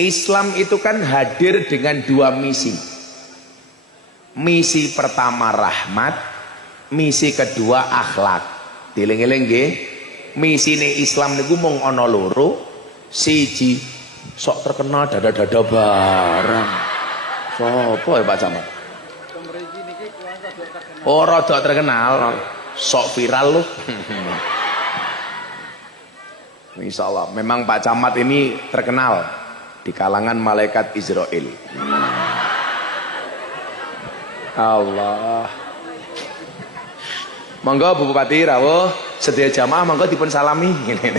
Islam itu kan hadir dengan dua misi. Misi pertama rahmat, misi kedua akhlak. Dieling-eling nggih. Misine Islam niku mung ana loro. Siji sok terkenal dada-dada barang. Sopo ya Pak Camat? Oh, rada terkenal, sok viral loh. Insyaallah memang Pak Camat ini terkenal di kalangan malaikat Israel. Allah. Monggo Bu Bupati rawuh sedia jamaah monggo dipun salami ngene.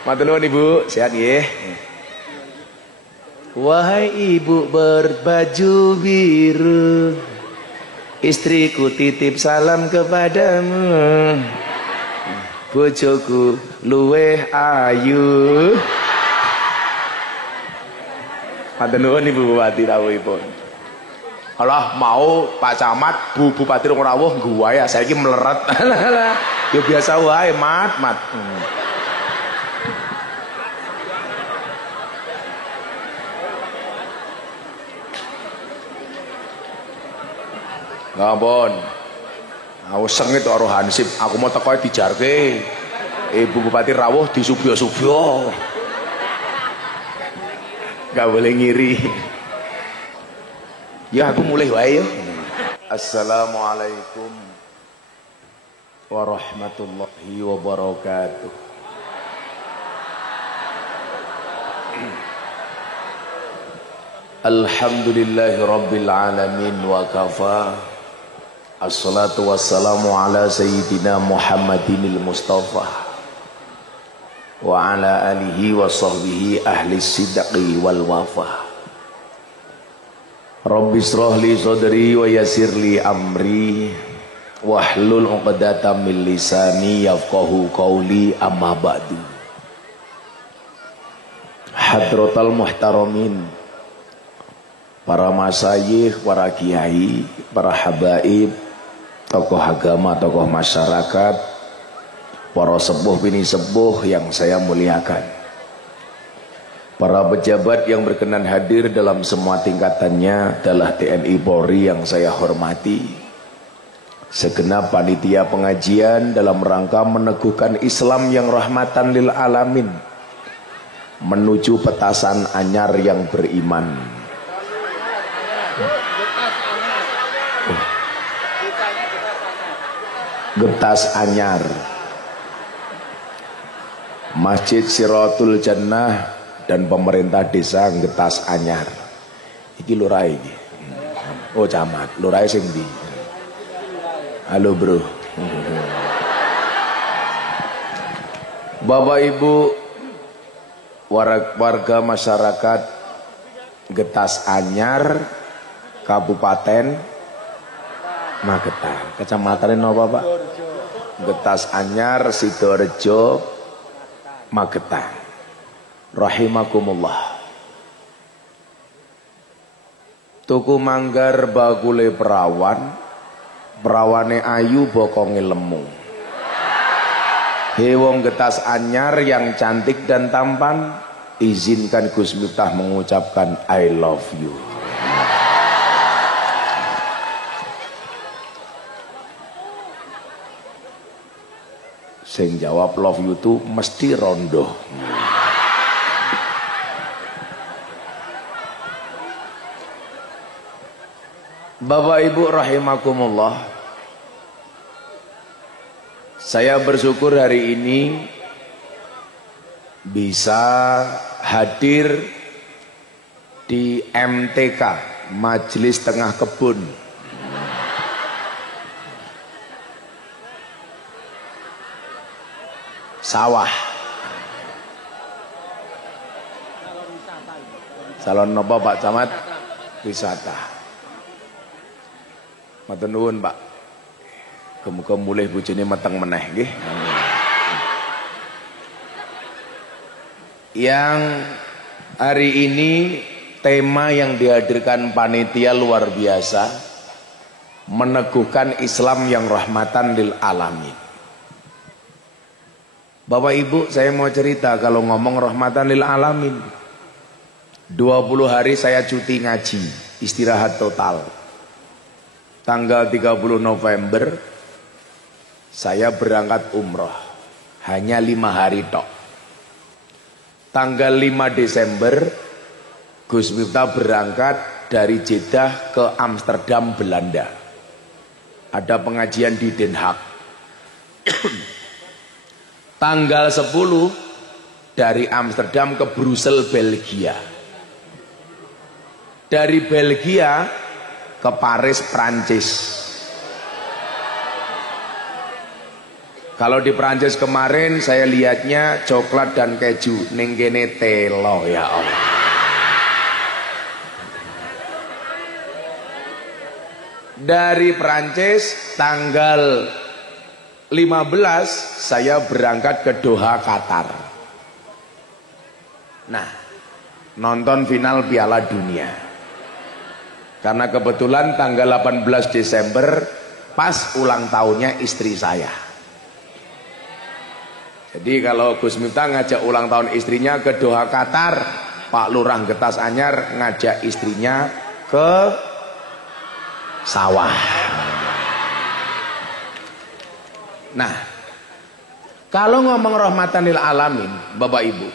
Matur nuwun Ibu, sehat nggih. Wahai ibu berbaju biru, istriku titip salam kepadamu. Bojoku luweh ayu. Matur nuwun Ibu Bupati rawuhipun. Allah mau Pak Camat, Bu Bupati rawuh gua ya saiki meleret. Ya biasa wae, mat. Ngapun. Aku sengit karo Hansip, aku mau teko dijarke. Ibu Bupati rawuh disubyo-subyo. Gak boleh ngiri. Ya aku mulai wae yo. Assalamualaikum warahmatullahi wabarakatuh. Alhamdulillahi rabbil alamin wa kafa. Assalatu wassalamu ala sayyidina Muhammadinil Mustafa wa ala alihi wa sahbihi ahli sidqi wal wafah. Rabbi shrah li sadri wa yassir li amri wahlul 'uqdatam min lisani yafqahu qawli amma ba'du. Hadratal muhtaramin, para masyayikh, para kiai, para habaib, tokoh agama, tokoh masyarakat, para sepuh bini sepuh yang saya muliakan, para pejabat yang berkenan hadir dalam semua tingkatannya adalah TNI Polri yang saya hormati, segenap panitia pengajian dalam rangka meneguhkan Islam yang rahmatan lil alamin menuju petasan anyar yang beriman. Getas anyar Masjid Siratul Jannah dan pemerintah desa Getas anyar. Iki lurah iki. Oh camat, lurah sing ndi? Halo bro. Bapak Ibu warga masyarakat Getas Anyar Kabupaten Magetan. Kecamatan napa Pak? Getas Anyar Sidorejo Magetan. Rahimakumullah. Tuku manggar bakule perawan, perawane ayu bokonge lemu. Hei wong Getas Anyar yang cantik dan tampan, izinkan Gus Miftah mengucapkan I love you. Sing jawab love you tuh mesti rondo. Bapak Ibu rahimakumullah, saya bersyukur hari ini bisa hadir di MTK, Majelis Tengah Kebun. Sawah. Salon napa Pak Camat? Wisata. Matur nuwun Pak. Muga mulih bojone meteng meneh nggih. Yang hari ini tema yang dihadirkan panitia luar biasa, meneguhkan Islam yang rahmatan lil alamin. Bapak Ibu, saya mau cerita kalau ngomong rahmatan lil alamin, 20 hari saya cuti ngaji, istirahat total. Tanggal 30 November saya berangkat umroh, hanya 5 hari tok. Tanggal 5 Desember Gus Miftah berangkat dari Jeddah ke Amsterdam, Belanda. Ada pengajian di Den Haag. Tanggal 10 dari Amsterdam ke Brussel, Belgia. Dari Belgia ke Paris, Prancis. Kalau di Prancis kemarin saya lihatnya coklat dan keju, ning kene telo, ya Allah. Dari Prancis tanggal 15 saya berangkat ke Doha, Qatar. Nah, nonton final Piala Dunia. Karena kebetulan tanggal 18 Desember pas ulang tahunnya istri saya. Jadi kalau Gus Miftah ngajak ulang tahun istrinya ke Doha, Qatar, Pak Lurah Getas Anyar ngajak istrinya ke sawah. Nah, kalau ngomong rahmatan lil alamin, Bapak Ibu,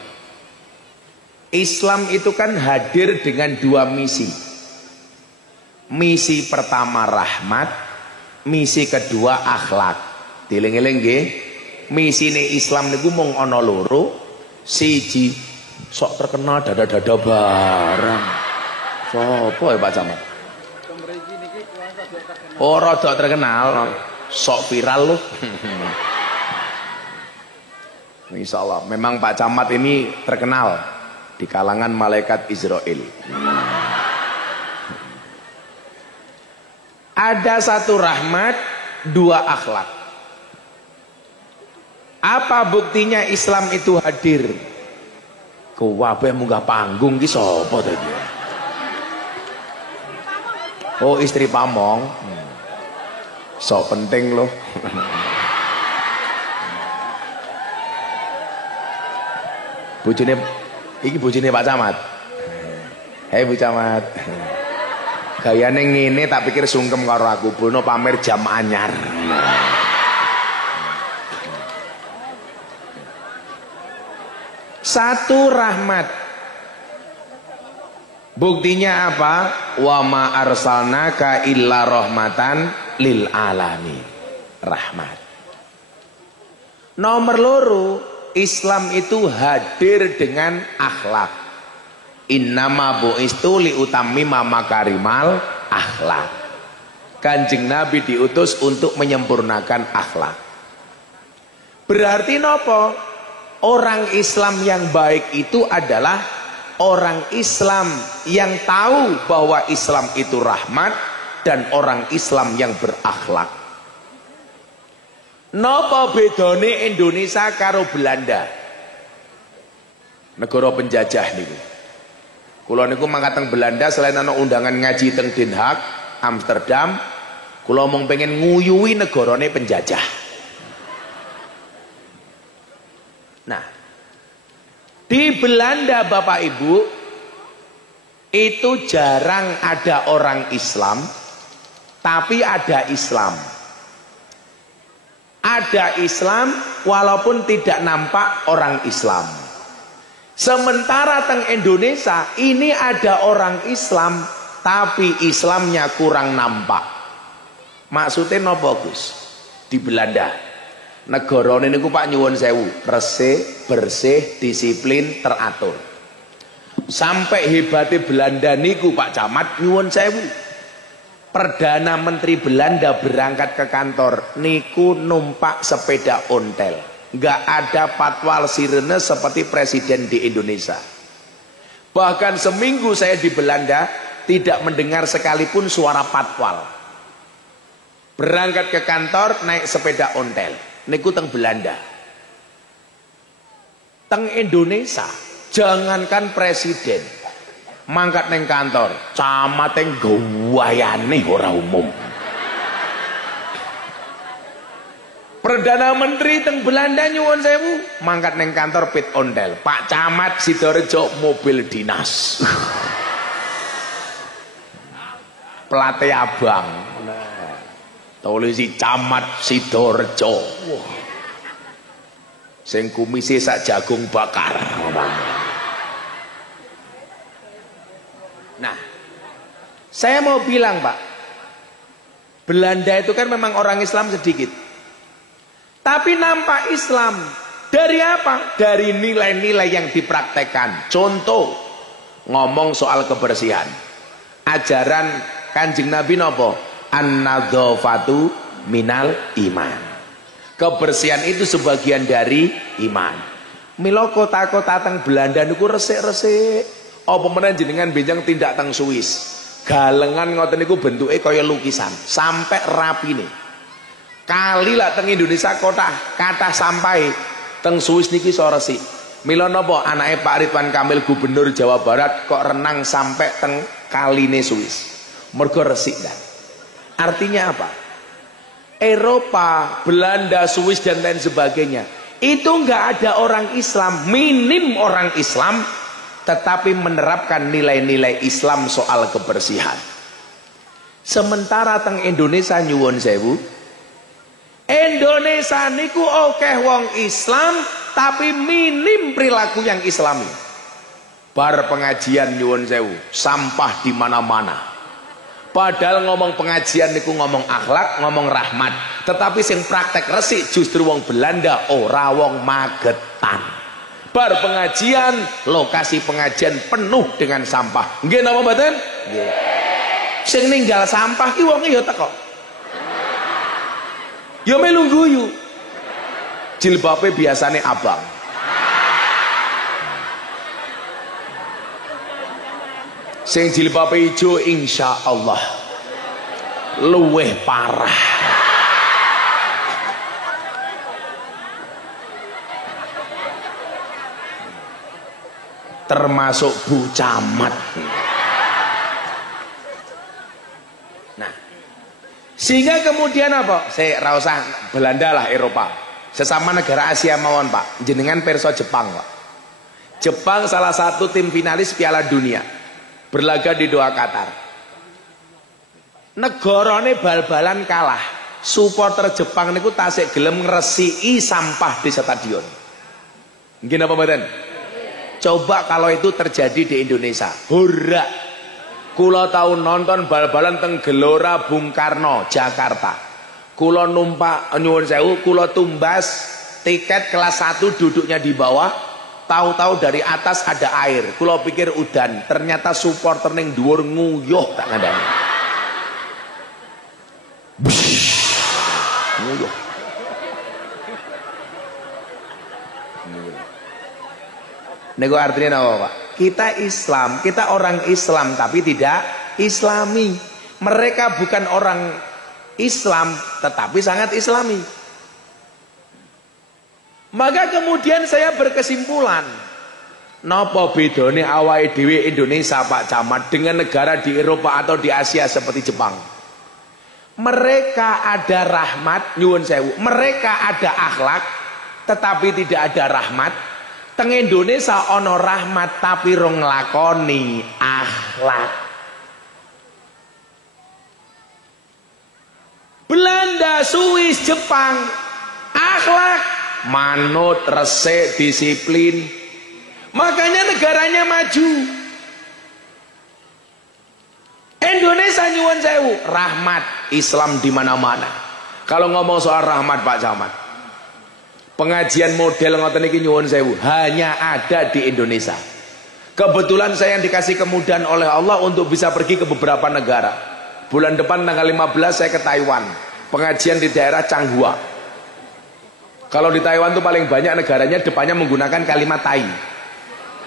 Islam itu kan hadir dengan 2 misi. Misi pertama rahmat, misi kedua akhlak. Dieling-eling nggih. Misine Islam niku mung ana loro. Siji, sok terkenal dada-dada barang. Sopo ya Pak Camat? Oh, rada terkenal, sok viral loh. Insyaallah, memang Pak Camat ini terkenal di kalangan malaikat Israel. Ada 1 rahmat, 2 akhlak. Apa buktinya Islam itu hadir? Kuwabe munggah panggung ki sapa tadi? Oh, istri Pamong. Sok penting loh. Bojone iki bojone Pak Camat. Hei Bu Camat. Gayane ngene tak pikir sungkem karo aku, bono pamer jam anyar. Satu rahmat. Buktinya apa? Wa ma arsalnaka illa rahmatan lil alamin. Rahmat. Nomor loro, Islam itu hadir dengan akhlak. Innama bu'istu liutammima makarimal akhlak. Kanjeng Nabi diutus untuk menyempurnakan akhlak. Berarti nopo? Orang Islam yang baik itu adalah orang Islam yang tahu bahwa Islam itu rahmat dan orang Islam yang berakhlak. Nopo bedone Indonesia karo Belanda? Negara penjajah niku. Kula niku mangkat teng Belanda selain ana undangan ngaji teng Den Haag, Amsterdam, kula mung pengen nguyuhi negarane penjajah. Nah, di Belanda Bapak Ibu itu jarang ada orang Islam, tapi ada Islam. Ada Islam walaupun tidak nampak orang Islam. Sementara teng Indonesia ini ada orang Islam tapi Islamnya kurang nampak. Maksudnya nopo Gus? Di Belanda negara niku Pak nyuwun sewu, resik, bersih, disiplin, teratur. Sampai hebatnya Belanda niku Pak Camat nyuwun sewu. Perdana Menteri Belanda berangkat ke kantor niku numpak sepeda ontel. Nggak ada patwal sirene seperti presiden di Indonesia. Bahkan seminggu saya di Belanda tidak mendengar sekalipun suara patwal. Berangkat ke kantor naik sepeda ontel. Niku teng Belanda. Teng Indonesia jangankan presiden mangkat neng kantor, camat yang gawayane ora umum. Perdana Menteri teng Belanda nyuwun sewu mangkat neng kantor Pit Ondel. Pak Camat Sidorejo mobil dinas. Plate abang. Nah, tulisi Camat Sidorejo. Wah. Sing kumise sak jagung bakar. Nah, saya mau bilang Pak, Belanda itu kan memang orang Islam sedikit. Tapi nampak Islam. Dari apa? Dari nilai-nilai yang dipraktekkan. Contoh, ngomong soal kebersihan. Ajaran Kanjeng Nabi nopo? An-nadzafatu minal iman. Kebersihan itu sebagian dari iman. Mila kota-kota teng Belanda niku resik-resik. Apa meneh jenengan benjang tindak teng Swiss. Galengan ngoten niku bentuke kaya lukisan, sampai rapine. Kali lah teng Indonesia kota kata sampai teng Swiss niki so resik. Mila napa anake Pak Ridwan Kamil Gubernur Jawa Barat kok renang sampai teng kaline Swiss. Mergo resik kan. Artinya apa? Eropa, Belanda, Swiss dan lain sebagainya. Itu enggak ada orang Islam, minim orang Islam tetapi menerapkan nilai-nilai Islam soal kebersihan. Sementara teng Indonesia nyuwun sewu, Indonesia niku akeh wong Islam tapi minim perilaku yang Islami. Bar pengajian nyuwun sewu, sampah di mana-mana. Padahal ngomong pengajian niku ngomong akhlak, ngomong rahmat. Tetapi sing praktek resik justru wong Belanda, ora wong Magetan. Bar pengajian, lokasi pengajian penuh dengan sampah. Nggih napa mboten? Nggih. Sing ninggal sampah ki wonge ya teko. Ya melu guyu. Jilbabe biasane abang. Sing jilbabe ijo insyaallah luweh parah. Termasuk Bu Camat. Nah, sehingga kemudian apa? Saya rausah Belanda lah Eropa. Sesama negara Asia mawon Pak. Jenengan perso Jepang Pak. Jepang salah satu tim finalis Piala Dunia. Berlaga di Doha Qatar. Negarane bal-balan kalah. Supporter Jepang niku tasik gelem ngresiki sampah di stadion. Nggih napa mboten? Coba kalau itu terjadi di Indonesia. Hurra. Kula tahu nonton bal-balan teng Gelora Bung Karno, Jakarta. Kula numpak nyuwun sewu, kula tumbas tiket kelas 1 duduknya di bawah. Tahu-tahu dari atas ada air. Kula pikir udan, ternyata supporter ning dhuwur nguyuh tak ngandani. Nguyuh. Nego artinya apa Pak? Kita Islam, kita orang Islam tapi tidak Islami. Mereka bukan orang Islam tetapi sangat Islami. Maka kemudian saya berkesimpulan, napa bedane awake dhewe Indonesia Pak Camat dengan negara di Eropa atau di Asia seperti Jepang? Mereka ada rahmat, nyuwun sewu. Mereka ada akhlak tetapi tidak ada rahmat. Teng Indonesia ono rahmat tapi rong nglakoni akhlak. Belanda, Swiss, Jepang akhlak, manut, resik, disiplin. Makanya negaranya maju. Indonesia nyuwun sewu, rahmat Islam di mana-mana. Kalau ngomong soal rahmat Pak Camat, pengajian model ngoten iki nyuwun sewu hanya ada di Indonesia. Kebetulan saya yang dikasih kemudahan oleh Allah untuk bisa pergi ke beberapa negara. Bulan depan tanggal 15 saya ke Taiwan. Pengajian di daerah Changhua. Kalau di Taiwan tuh paling banyak negaranya depannya menggunakan kalimat Tai.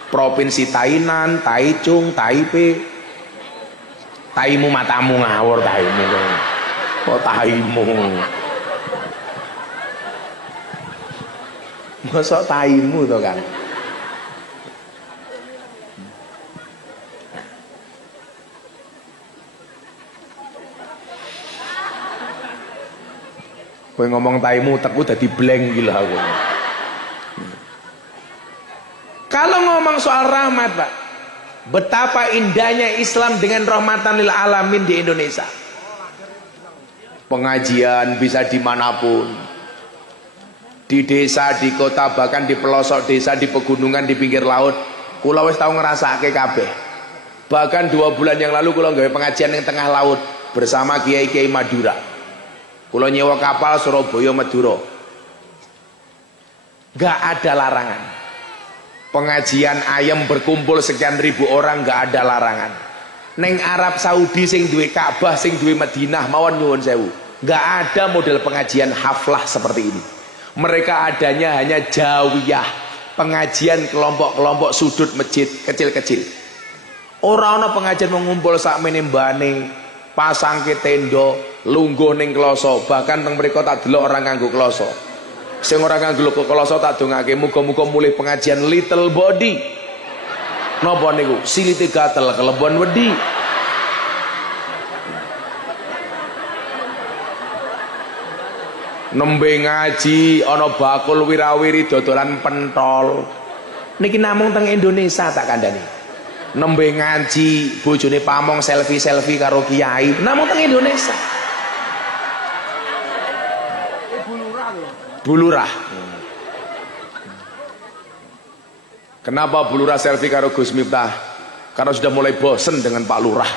Provinsi Tainan, Taichung, Taipei. Taimu matamu ngawur taimu. Oh taimu. Masa taimu tuh kan. Kowe ngomong taimu teku dadi blank gila aku. Kalau ngomong soal rahmat, Pak, betapa indahnya Islam dengan rahmatan lil alamin di Indonesia. Pengajian bisa dimanapun, di desa, di kota, bahkan di pelosok desa, di pegunungan, di pinggir laut. Kula wis tau ngrasake kabeh. Bahkan 2 bulan yang lalu kula gawe pengajian yang tengah laut bersama kiai-kiai Madura. Kula nyewa kapal Surabaya Madura. Gak ada larangan. Pengajian ayam berkumpul sekian ribu orang, gak ada larangan. Neng Arab Saudi sing duwe Ka'bah, sing duwe Madinah, mawon nyuwun sewu, gak ada model pengajian haflah seperti ini. Mereka adanya hanya jawiyah, pengajian kelompok-kelompok sudut masjid kecil-kecil. Orang ana pengajian mengumpul sak menembane, pasang ke tenda, lungguh ning kloso, bahkan teng mriko tak delok orang nganggo kloso. Sing ora nganggo kloso tak dongake muga-muga mulih pengajian little body. Napa niku? Silite gatel kelebon wedi. Nembe ngaji ana bakul wirawiri dodolan pentol. Niki namung teng Indonesia tak kandhani. Nembe ngaji bojone pamong selfie-selfie karo kiai, namung teng Indonesia. Bulurah. Kenapa Bulurah selfie karo Gus Miftah? Karena sudah mulai bosen dengan Pak Lurah.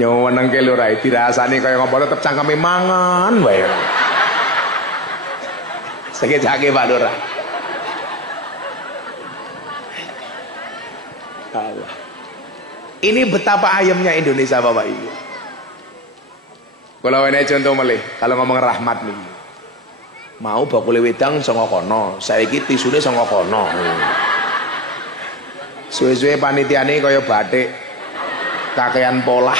Nyawa nang ke Lurah dirasani kaya ngopo tetep cangkeme mangan wae. Sakit-sakit Pak Lurah. Allah. Ini betapa ayamnya Indonesia Bapak Ibu. Kalau ini contoh melih, kalau ngomong rahmat nih, mau bakule wedang songo kono, saiki tisune songo kono. Suwe-suwe panitiane kaya batik, kakean polah.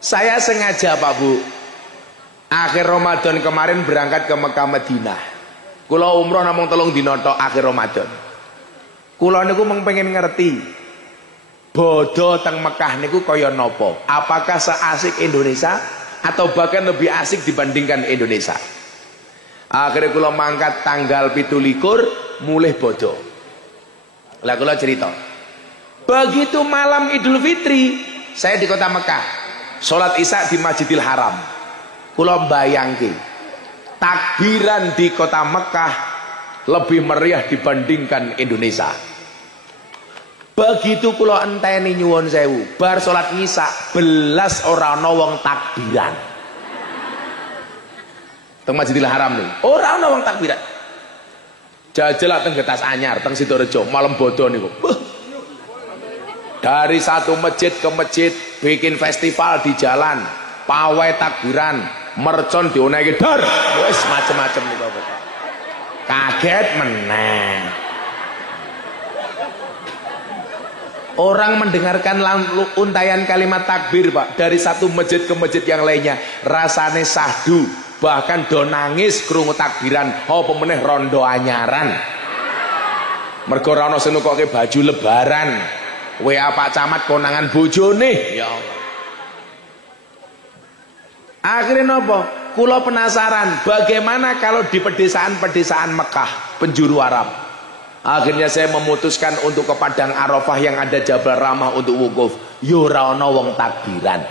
Saya sengaja Pak Bu, akhir Ramadan kemarin berangkat ke Mekah Madinah. Kula umroh namung 3 dina tok akhir Ramadan. Kula niku mung pengen ngerti bodo teng Mekah niku kaya napa? Apakah seasik Indonesia atau bahkan lebih asik dibandingkan Indonesia? Akhirnya kula mangkat tanggal 17 mulih bodo. Lah kula cerita. Begitu malam Idul Fitri, saya di kota Mekah. Salat Isya di Masjidil Haram. Kula bayangke takbiran di kota Mekah lebih meriah dibandingkan Indonesia. Begitu kula enteni nyuwun sewu, bar salat Isya belas ora ana wong takbiran. Teng Masjidil Haram nih, ora ana wong takbiran. Jajal teng Getas Anyar, teng Sidorejo, malam bodo niku. Dari satu masjid ke masjid bikin festival di jalan, pawai takbiran, mercon dionehi dar, wis macem-macem niku. Kaget meneh. Orang mendengarkan untayan kalimat takbir Pak, dari satu masjid ke masjid yang lainnya rasane sahdu, bahkan do nangis krungu takbiran, apa meneh rondo anyaran. Mergo ora ana sing nukoke baju lebaran. WA Pak Camat konangan bojone. Ya Allah. Akhirnya nopo? Kula penasaran bagaimana kalau di pedesaan-pedesaan Mekah, penjuru Arab. Akhirnya saya memutuskan untuk ke Padang Arafah yang ada Jabal Rahmah untuk wukuf. Yo ora ana wong takbiran.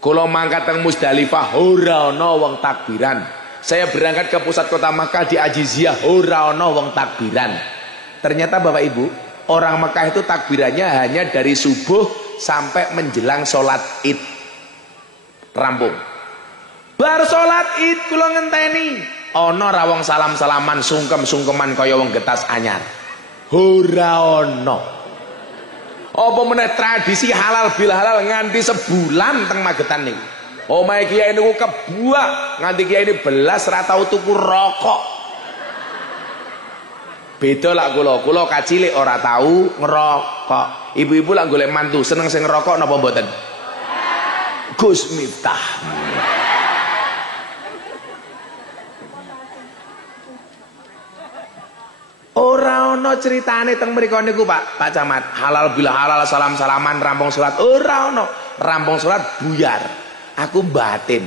Kula mangkat teng Musdalifah, ora ana wong takbiran. Saya berangkat ke pusat kota Mekah di Ajiziyah, ora ana wong takbiran. Ternyata Bapak Ibu, orang Mekah itu takbirannya hanya dari subuh sampai menjelang sholat Id. Rampung. Bar sholat Id kula ngenteni ana ra wong salam-salaman sungkem-sungkeman kaya wong Getas Anyar. Ora ana. Apa meneh tradisi halal bil halal nganti sebulan teng Magetan niku. Omahe kiai niku kebuak nganti kiai ini belas ra tau tuku rokok. Beda lah kula kacilik ora tahu ngerokok. Ibu-ibu lak golek mantu seneng sing ngerokok napa mboten? Gus Miftah. ana critane teng mriku niku Pak Camat. Halal bila halal salam-salaman rampung salat ora ana. Rampung salat buyar. Aku batin.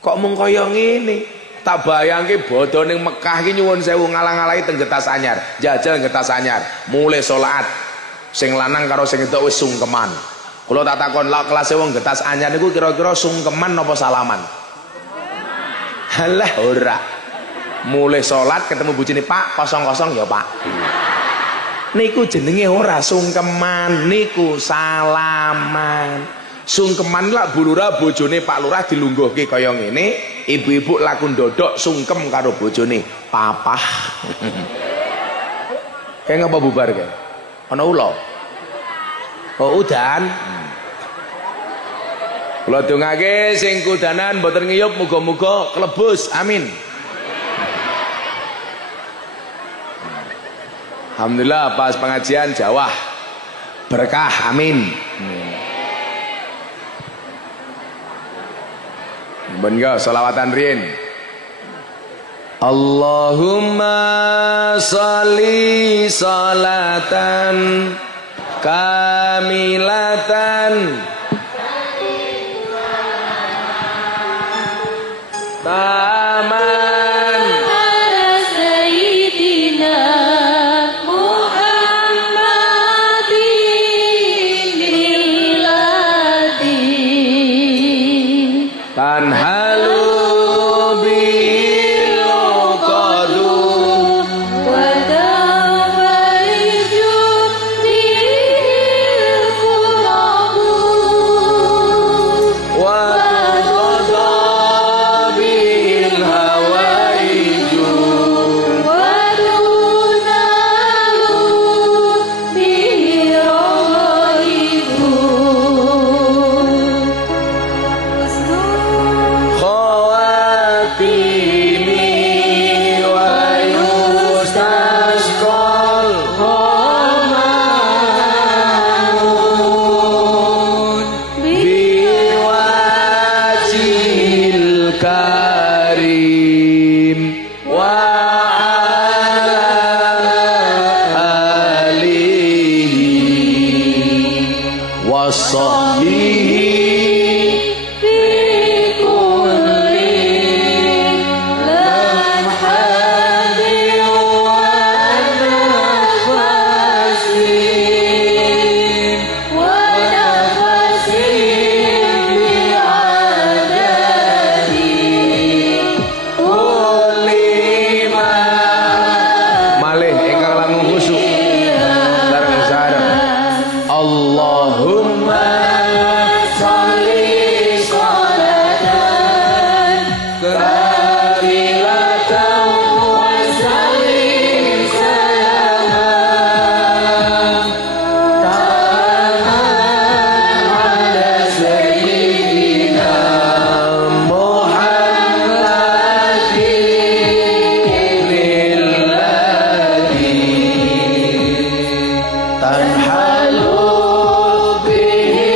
Kok mung kaya ngene? Tak bayangke bodho ning Mekah iki nyuwun sewu ngalang-alangi teng Getas Anyar. Jajal Getas Anyar, mulai salat sing lanang karo sing wedok wis sungkeman. Kula tak takon lak kelase wong Getas Anyar niku kira-kira sungkeman napa salaman? Halah ora. Mulai salat ketemu bojone Pak, kosong-kosong ya Pak. Niku jenenge ora sungkeman, niku salaman. Sungkeman lak Bu Lurah bojone Pak Lurah dilungguhke kaya ngene, ibu-ibu lakon dodok sungkem karo bojone, "Papa." Kayak ngapa bubar kae? Ana ula. Oh udan. Kula dongake sing kudanan mboten ngiyup muga-muga klebus. Amin. Alhamdulillah pas pengajian Jawa berkah. Amin. Benga salawatan riyen. Allahumma sholli sholatan kamilatan taman ala sayyidina Muhammadin miladin tanhalu bil qadu wa tafariju bil qurabu wa qada bil hawaiju wa dunalu bil ghaibu khawatimi wa yustasqal ghamanun biwajhil karim wa ala alihi wa sahbihi fi kulli lamhatin wa nafasin bi'adadi kulima malih ingkang langkung khusyuk sareng-sareng Allahumma sholli sholatan kamilatan wa sallim salaman ala sayyidina Muhammadin lilladhi tanhalu bihi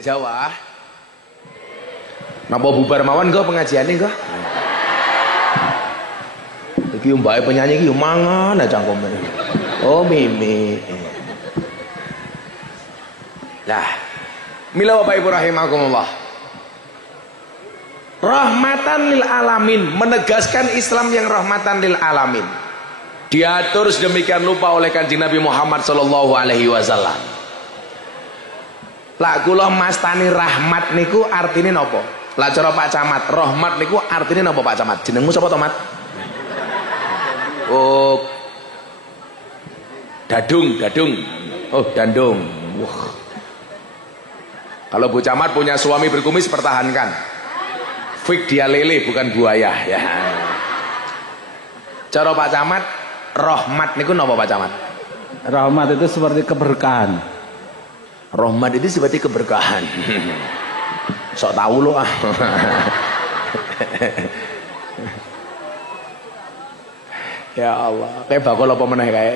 Cek Jawa. Napa bubar mawon engko pengajiane engko? Iki mbake penyanyi iki yo mangan aja cangkeme. Oh mimi. Lah. Mila Bapak Ibu rahimakumullah. Rahmatan lil alamin, menegaskan Islam yang rahmatan lil alamin. Diatur sedemikian lupa oleh Kanjeng Nabi Muhammad sallallahu alaihi wasallam. Lah kula mastani rahmat niku artine napa? Lah cara Pak Camat, rahmat niku artine napa Pak Camat? Jenengmu sapa to, Mat? Oh. Dadung. Oh, dandung. Wah. Kalau Bu Camat punya suami berkumis pertahankan. Fik dia lele bukan buaya ya. Cara Pak Camat, rahmat niku napa Pak Camat? Rahmat itu seperti keberkahan. Rahmat itu seperti keberkahan. Sok tahu lo ah. Ya Allah, kayak bakal apa meneh kae?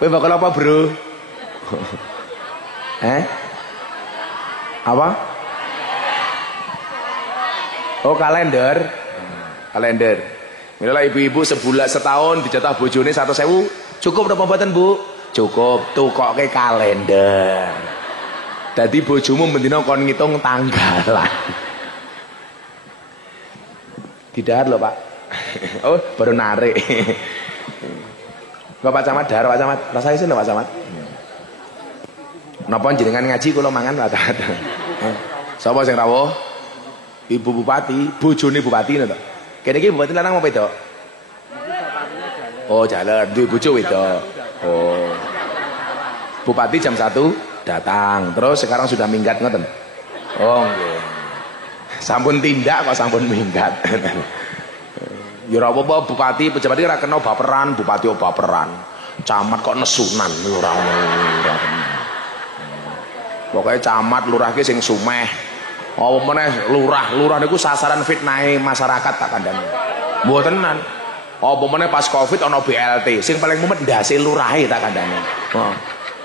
Kowe bakal apa, Bro? Apa? Oh, kalender. Kalender. Inilah ibu-ibu sebulan setahun dijatah bojone 100.000. Cukup napa mboten, Bu? Cukup. Tukoke kalender. Dadi bojomu mendina kon ngitung tanggalan. Tidak lho, Pak. Oh, baru narik. Enggak Pak Camat, dar Pak Camat. Rasa isin lho Pak Camat. Napa jenengan ngaji kula mangan rata-rata. Sapa sing rawuh? Ibu Bupati, bojone Bupati ngono to. Kene iki Bupati lanang apa wedok? Oh, jalan duwe bojo wedok. Oh. Bupati jam 1 datang, terus sekarang sudah minggat ngoten. Oh, nggih. Sampun tindak kok sampun minggat. Ya ora apa-apa bupati pejabat iki ora kena baperan, bupati baperan. Camat kok nesunan ora ngono. Pokoke camat lurah ki sing sumeh. Apa meneh lurah niku sasaran fitnahe masyarakat tak kandhani. Mbotenan. Apa meneh pas Covid ana BLT, sing paling mumet ndase lurahe tak kandhani. Heeh.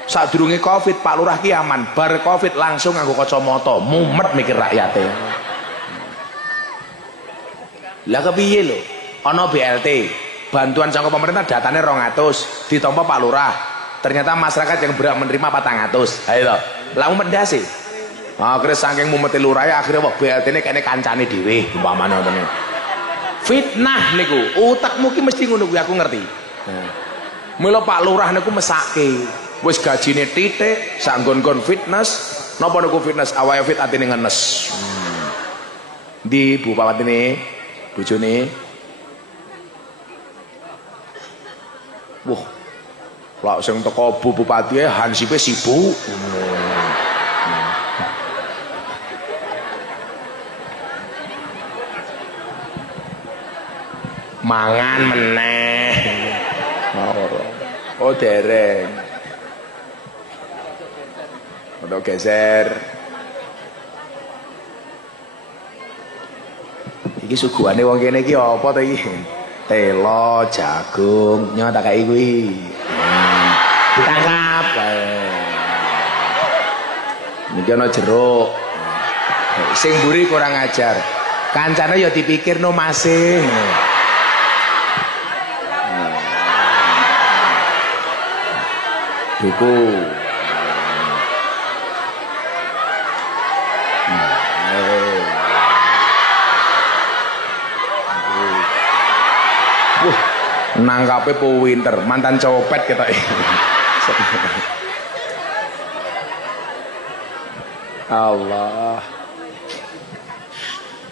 Sadurunge Covid Pak Lurah ki aman, bar Covid langsung nganggo kacamata, mumet mikir rakyate. Lah kepiye lho? Ana BLT, bantuan saka pemerintah datane 200, ditampa Pak Lurah. Ternyata masyarakat yang berhak menerima 400. Ayo to. Lah mumet ndase. Akhirnya saking mumete lurahe akhirnya wah BLT-ne kene kancane dhewe umpamane ngoten. Fitnah niku, utakmu ki mesti ngono kuwi aku ngerti. Mula Pak Lurah niku mesake, wis gajine titik, sak nggon-nggon fitness, napa niku fitness awake fit atine ngenes. Di bupatine bojone. Wah. Lah sing teko bupati hansipe sibuk. Mangan meneh. Oh dereng. Udah geser. Iki suguhane wong kene iki apa to iki? Telo, jagung, nyo tak kei kuwi. Ditangkap. Niki ana jeruk. Sing mburi kurang ajar. Kancane ya dipikirno masih. Duku. Nangkape po winter, mantan copet kita. Allah.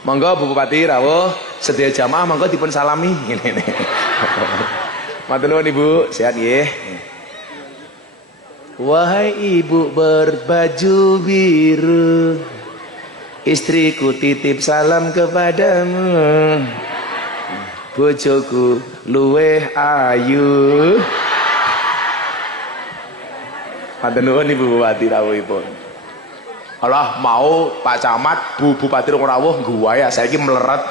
Monggo Bu Bupati rawuh sedia jamaah monggo dipun salami ngene. Matur nuwun Ibu, sehat nggih. Wahai ibu berbaju biru, istriku titip salam kepadamu. Bojoku luweh ayu. Matur nuwun Ibu Bupati rawuhipun. Allah mau Pak Camat, Bu Bupati rawuh gua ya saiki meleret.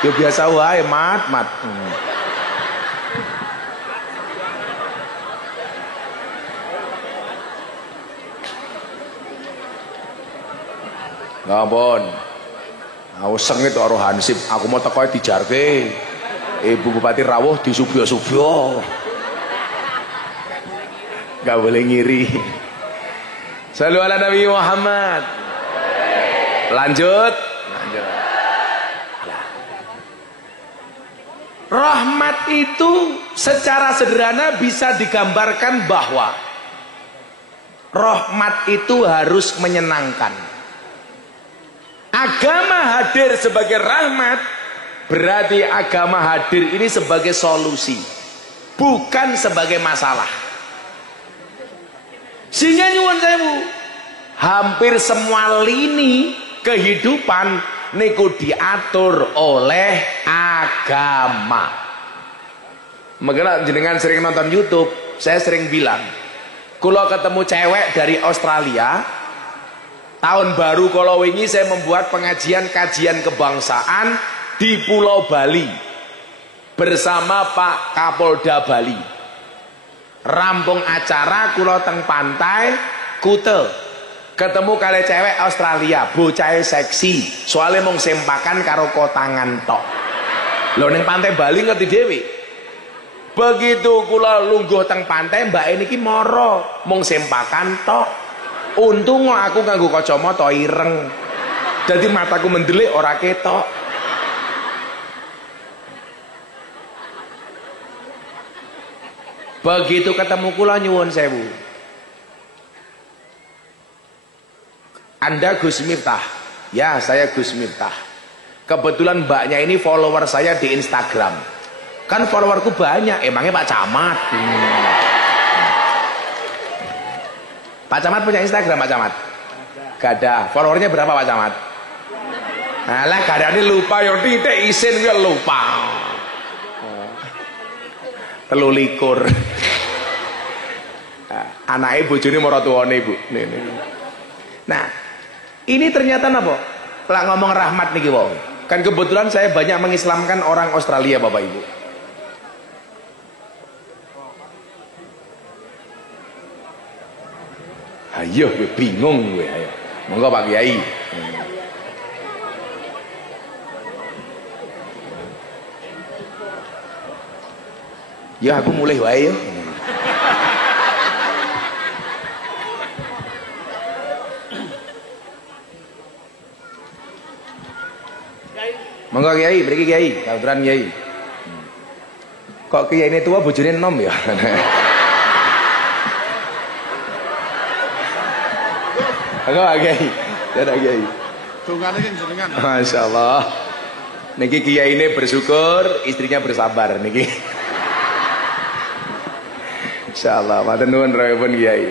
Ya biasa wae, mat. Ya ampun. Aku sengit karo Hansip, aku mau teko dijarke. Ibu Bupati Rawuh disubyo-subyo. Gak boleh ngiri. Shallu ala Nabi Muhammad. Lanjut. Rahmat itu secara sederhana bisa digambarkan bahwa rahmat itu harus menyenangkan. Agama hadir sebagai rahmat, berarti agama hadir ini sebagai solusi, bukan sebagai masalah. Sehingga nyuwun sewu, hampir semua lini kehidupan niku diatur oleh agama. Makanya jenengan sering nonton YouTube, saya sering bilang, kalau ketemu cewek dari Australia, tahun baru kalau wingi saya membuat pengajian kajian kebangsaan di Pulau Bali bersama Pak Kapolda Bali. Rampung acara kula teng pantai Kute. Ketemu kali cewek Australia, bocah seksi, soalnya mung sempakan karo kotangan tok. Lho ning pantai Bali ngerti dhewe. Begitu kula lungguh teng pantai, mbak niki moro mung sempakan tok. Untung aku nganggo kacamata ireng. Dadi mataku mendelik ora ketok. Begitu ketemu kula nyuwun sewu. Anda Gus Miftah? Ya, saya Gus Miftah. Kebetulan mbaknya ini follower saya di Instagram. Kan followerku banyak, emangnya Pak Camat? Pak Camat punya Instagram, Pak Camat? Gak ada. Followernya berapa Pak Camat? Alah, gak ada, ini lupa, yo titik isin gue lupa. 23. Anaknya bojone maratuwane ibu. Nah, ini ternyata apa? Lah ngomong rahmat niki wong. Kan kebetulan saya banyak mengislamkan orang Australia Bapak Ibu. Ayo bingung gue ayo. Monggo Pak Kiai. Ya aku mulai wae ya. Monggo Kiai, mriki Kiai, kaburan Kiai. Kok Kiai ini tua bojone enom ya? Monggo Kiai. Dadah Kiai. Tungane iki jenengan. Masyaallah. Niki Kiai ini bersyukur, istrinya bersabar niki. Insyaallah, matur nuwun rawuhipun Kiai.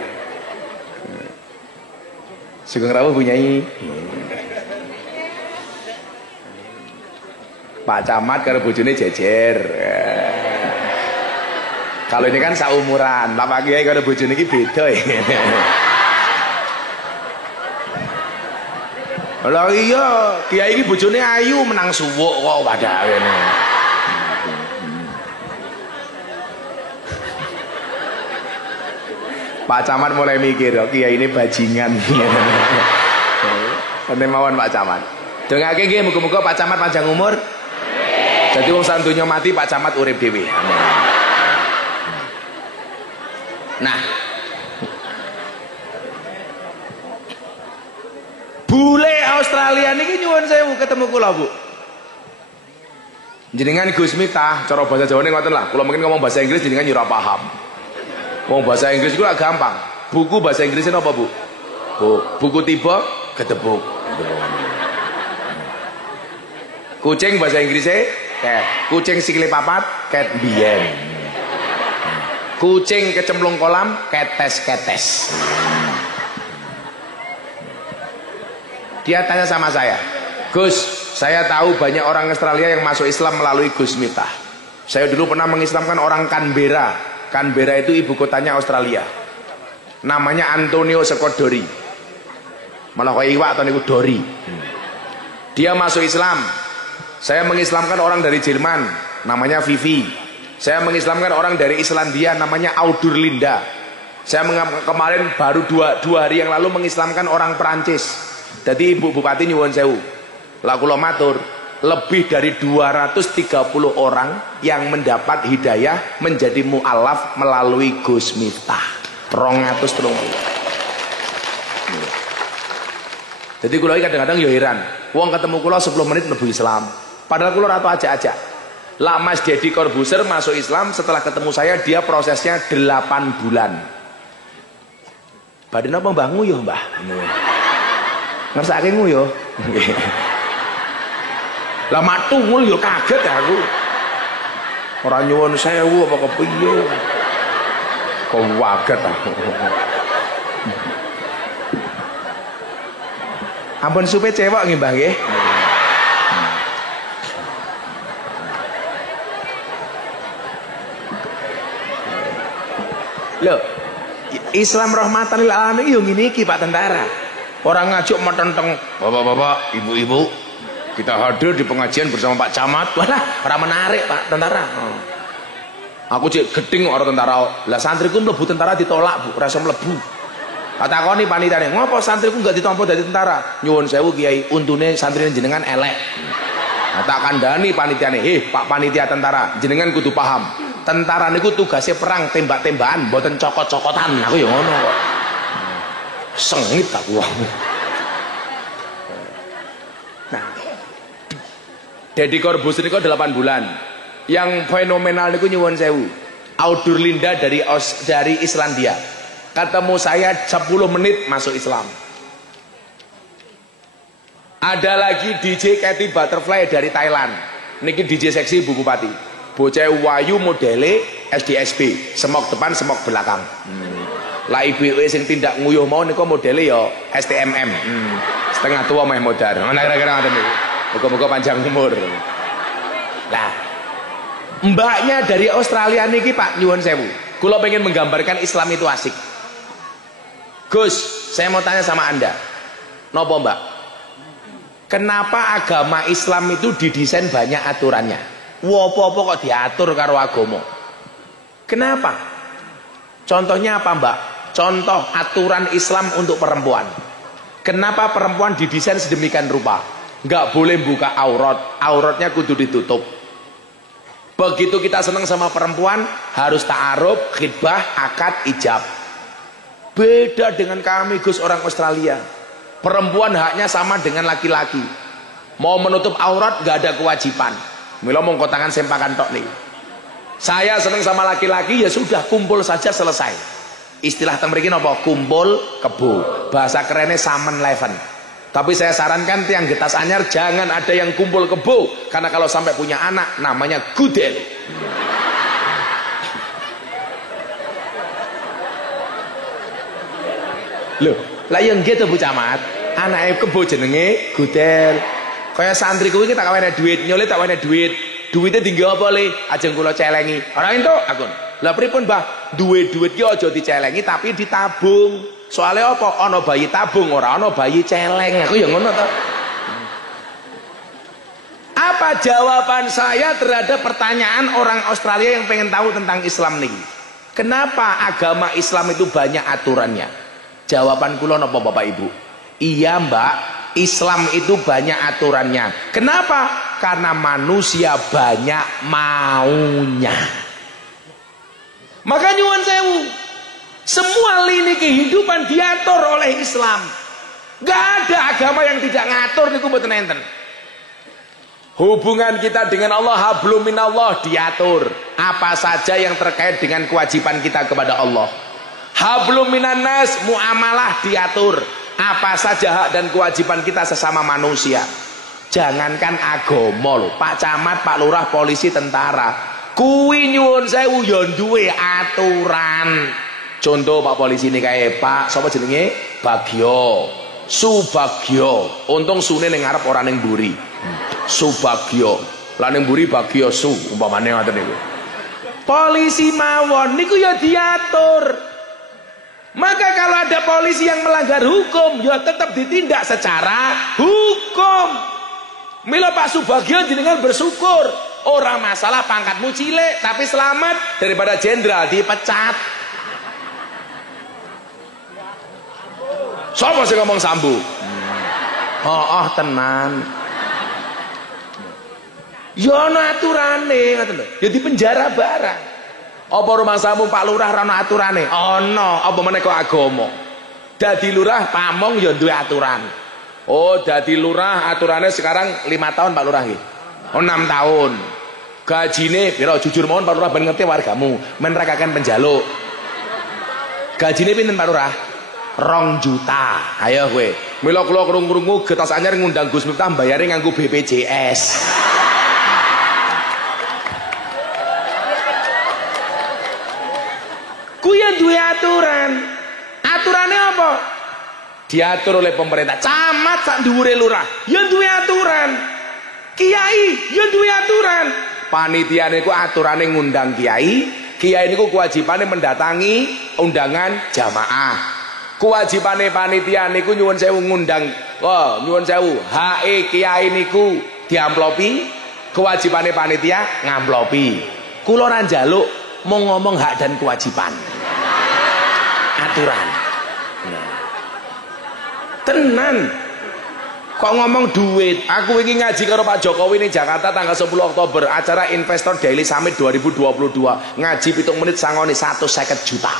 Sugeng rawuh Bu Nyai. Pak Camat karo bojone jejer. Kalau ini kan saumuran, Pak Kiai karo bojone iki beda ya. Lah iya, Kiai iki bojone ayu menang suwuk kok padha ngene. Pak Camat mulai mikir, Kiai ini bajingan. Nanti mawon Pak Camat. Dongake nggih muga-muga Pak Camat panjang umur. Jadi wong santunya mati Pak Camat urip dhewe. Nah, bule Australia niki nyuwun sewu ketemu kula, Bu. Jenengan Gus Miftah, cara bahasa Jawane ngoten lah. Kula mungkin ngomong bahasa Inggris jenengan yo ora paham. Wong bahasa Inggris iku gampang. Buku bahasa Inggrisnya apa, Bu? Buku tiba gedebuk. Kucing bahasa Inggrisnya cat. Kucing sikile papat cat biyen. Kucing kecemplung kolam ketes-ketes. Dia tanya sama saya, Gus, saya tahu banyak orang Australia yang masuk Islam melalui Gus Miftah. Saya dulu pernah mengislamkan orang Canberra. Canberra itu ibu kotanya Australia. Namanya Antonio Scott Dory. Malah kaya iwak atau niku Dory. Dia masuk Islam. Saya mengislamkan orang dari Jerman, namanya Vivi. Saya mengislamkan orang dari Islandia, namanya Audur Linda. Saya kemarin baru dua hari yang lalu mengislamkan orang Perancis, Jadi Ibu Bupati nyuwun sewu. Lah kula matur, lebih dari 230 orang yang mendapat hidayah menjadi mu'alaf melalui Gus Miftah. 230. Jadi kula kadang-kadang yo heran. Wong ketemu kula 10 menit mlebu Islam. Padahal kula ora tau ajak-ajak. Lah Mas Deddy Corbuzier masuk Islam setelah ketemu saya, dia prosesnya 8 bulan. Badhe napa Mbah nguyuh, Mbah? Ngersake nguyuh. Lah matungul yo kaget aku. Ora nyuwun sewu apa kepiye. Kok waget aku. Ampun supe cewek nggih Mbah nggih. Loh, Islam rahmatan lil alamin yo ngene iki Pak Tentara. Orang ngajuk metenteng, bapak-bapak, ibu-ibu, kita hadir di pengajian bersama Pak Camat. Walah, ora menarik Pak Tentara. Aku cek gedeng orang tentara. Lah santriku mlebu tentara ditolak, Bu, ora iso mlebu. Takoni panitiane, ngopo santriku enggak ditampa dadi tentara? Nyuwun sewu Kiai, untune santrine jenengan elek. Tak kandhani panitiane, Pak panitia tentara, jenengan kudu paham. Tentara niku tugasnya perang tembak-tembakan, mboten cokot-cokotan. Aku ya ngono kok. Sengit aku. Nah, Deddy Corbuzier niku 8 bulan. Yang fenomenal niku nyuwun sewu. Audur Linda dari Islandia. Ketemu saya 10 menit masuk Islam. Ada lagi DJ Katy Butterfly dari Thailand. Niki DJ seksi Bu Bupati. Bocah wayu modele SDSB, semok depan semok belakang. Lah ibu sing tindak nguyuh mau niku modele ya STMM. Setengah tua meh modar. Ana kira-kira ngoten niku. Muga-muga panjang umur. Lah mbaknya dari Australia niki Pak nyuwun sewu. Kula pengen menggambarkan Islam itu asik. Gus, saya mau tanya sama Anda. Nopo Mbak? Kenapa agama Islam itu didesain banyak aturannya? Wopo-wopo kok diatur karo agama? Kenapa? Contohnya apa Mbak? Contoh aturan Islam untuk perempuan. Kenapa perempuan didesain sedemikian rupa? Nggak boleh buka aurat, auratnya kudu ditutup. Begitu kita senang sama perempuan, harus ta'aruf, khidbah, akad, ijab. Beda dengan kami Gus orang Australia. Perempuan haknya sama dengan laki-laki. Mau menutup aurat nggak ada kewajiban. Mila mongko tangan sempakan tok nih. Saya senang sama laki-laki ya sudah kumpul saja selesai. Istilah temriki napa? Kumpul kebo. Bahasa kerennya samen leven. Tapi saya sarankan tiang getas anyar jangan ada yang kumpul kebo, karena kalau sampai punya anak namanya gudel. Loh, lah yang gitu Bu Camat, anaknya kebo jenenge gudel. Kayak santriku iki tak kawene duit, nyole tak kawene duit. Duitnya tinggi apa le? Ajeng kula celengi. Ora entuk akun. Lah pripun Mbah? Duit-duit ki aja dicelengi tapi ditabung. Soalnya apa? Ana bayi tabung, ora ana bayi celeng. Aku ya ngono to. Apa jawaban saya terhadap pertanyaan orang Australia yang pengen tahu tentang Islam nih? Kenapa agama Islam itu banyak aturannya? Jawaban kula napa Bapak Ibu? Iya Mbak, Islam itu banyak aturannya. Kenapa? Karena manusia banyak maunya. Maka nyuwun sewu, semua lini kehidupan diatur oleh Islam. Gak ada agama yang tidak ngatur niku mboten enten. Hubungan kita dengan Allah, hablum minallah, diatur. Apa saja yang terkait dengan kewajiban kita kepada Allah. Hablum minan nas, muamalah diatur. Apa saja hak dan kewajiban kita sesama manusia. Jangankan agama lho, Pak Camat, Pak Lurah, polisi, tentara, kuwi nyuwun sewu ya duwe aturan. Contoh Pak polisi ini kayak Pak sapa jenenge? Bagio, Subagio. Untung sune ning ngarep ora ning mburi. Subagio. Lah ning mburi Bagio Su umpamane ngoten niku. Polisi mawon niku ya diatur. Maka kalau ada polisi yang melanggar hukum, ya tetap ditindak secara hukum. Mila Pak Subagio jenengan bersyukur. Orang masalah pangkatmu cilik tapi selamat daripada jenderal dipecat. Siapa sih ngomong sambu? Oh tenan. Ya ana aturane ngoten lho. Ya dipenjara barang. Apa rumangsamu Pak Lurah ora ana aturane? Ana, apa meneh kok agama. Dadi lurah pamong ya duwe aturan. Oh, dadi lurah aturane sekarang 5 tahun Pak Lurah nggih. Oh 6 tahun. Gajine pira jujur mawon Pak Lurah ben ngerti wargamu, men rakaken penjaluk. Gajine pinten Pak Lurah? 2 juta. Ayo kowe. Mila kula krungu-krungu getas anyar ngundang Gus Miftah bayare nganggo BPJS. Kuwi duwe aturan. Aturane apa? Diatur oleh pemerintah. Camat sak dhuwure lurah ya duwe aturan. Kiai ya duwe aturan. Panitia niku aturane ngundang kiai. Kiai niku kewajibane mendatangi undangan jamaah. Kewajibane panitia niku nyuwun sewu ngundang. Oh, nyuwun sewu. HE kiai niku diamplopi. Kewajibane panitia ngamplopi. Kula ora njaluk mau ngomong hak dan kewajiban. Aturan. Tenan. Kok ngomong duit. Aku ingin ngaji karo Pak Jokowi ini Jakarta tanggal 10 Oktober. Acara Investor Daily Summit 2022. Ngaji 7 menit sangone 150 juta.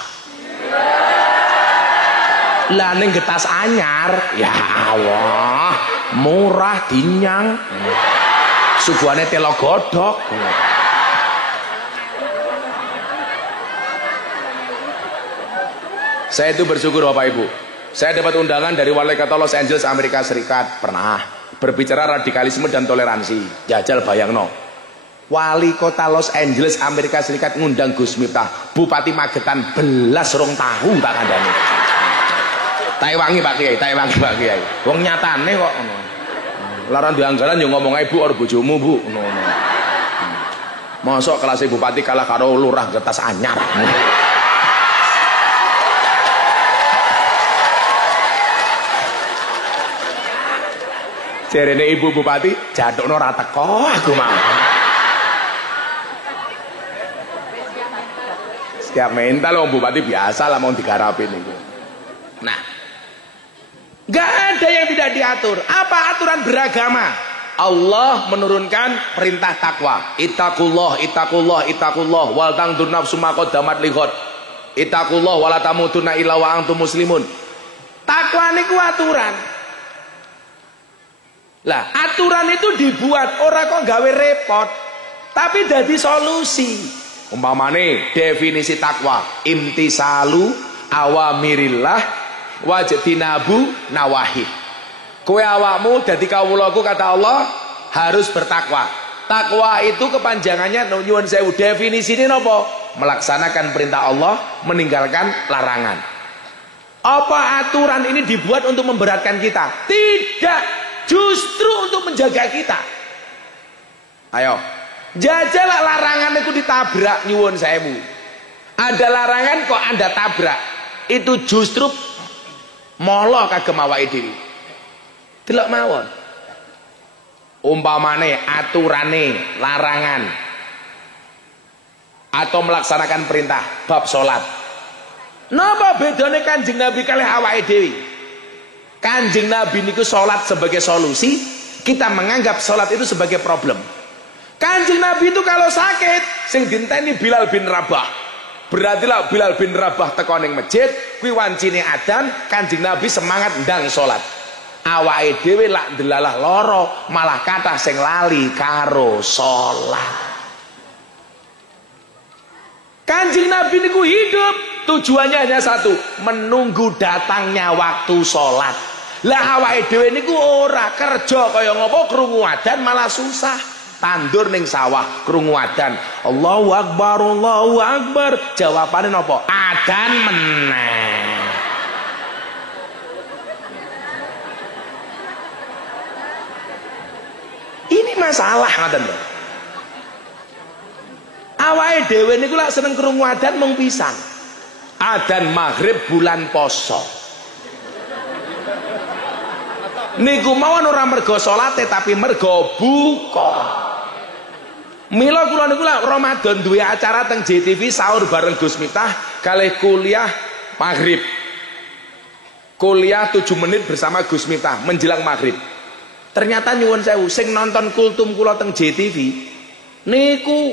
Lah ning getas anyar, ya Allah, murah dinyang. Suguhane telo godhok. Saya itu bersyukur Bapak Ibu. Saya dapat undangan dari wali kota Los Angeles, Amerika Serikat. Pernah berbicara radikalisme dan toleransi. Jajal bayangno. Wali kota Los Angeles, Amerika Serikat ngundang Gus Miftah. Bupati Magetan belas rong tahu tak kandhani. Tak wangi Pak Kiai, tak wangi Pak Kiai. Wong nyatane kok ngono. Laran dianggaran yo ngomong ae Bu, ora bojomu Bu, ngono. Mosok kelas bupati kalah karo lurah Getas Anyar. Jarene Ibu Bupati jadukno ora teko aku mau. Setiap mental wong bupati biasa lah mau digarapi niku. Nah, gak ada yang tidak diatur. Apa aturan beragama? Allah menurunkan perintah takwa. Ittaqullah, ittaqullah, ittaqullah wal tangdur nafsum ma qaddamat lighad. Ittaqullah wala tamutunna illa wa antum muslimun. Takwa niku aturan. Lah, aturan itu dibuat ora kok gawe repot, tapi dadi solusi. Umpamane definisi takwa, imtisalu awamirillah wajtinabu nawahi. Kowe awakmu dadi kawulaku kata Allah harus bertakwa. Takwa itu kepanjangannya nyuwun sewu definisine napa? Melaksanakan perintah Allah, meninggalkan larangan. Apa aturan ini dibuat untuk memberatkan kita? Tidak, justru untuk menjaga kita. Ayo, jajal larangan itu ditabrak nyuwun sewu. Ada larangan kok Anda tabrak. Itu justru molo kagem awake dhewe. Delok mawon. Umpamane aturane larangan atau melaksanakan perintah bab salat. Napa bedane Kanjeng Nabi kalih awake dhewe? Kanjeng Nabi niku salat sebagai solusi, kita menganggap salat itu sebagai problem. Kanjeng Nabi itu kalau sakit sing dinteni Bilal bin Rabah. Berarti lah Bilal bin Rabah teko ning masjid, kuwi wancine adzan, Kanjeng Nabi semangat ndang salat. Awake dhewe lak delalah loro, malah kathah sing lali karo salat. Kanjeng Nabi niku hidup, tujuannya hanya satu, menunggu datangnya waktu salat. Lah awake dhewe niku ora kerja kaya ngopo krungu adzan malah susah. Tandur ning sawah krungu adzan, Allahu Akbar, Allahu Akbar. Jawabane napa? Adzan meneh. Ini masalah ngoten lho. Awake dhewe niku lak seneng krungu adzan mung pisan. Adzan maghrib bulan poso. Niku mawon ora mergo salate tapi mergo buka. Mila kula niku lak Ramadan duwe acara teng JTV sahur bareng Gus Miftah kalih kuliah maghrib. kuliah 7 menit bersama Gus Miftah menjelang maghrib. Ternyata nyuwun sewu sing nonton kultum kula teng JTV niku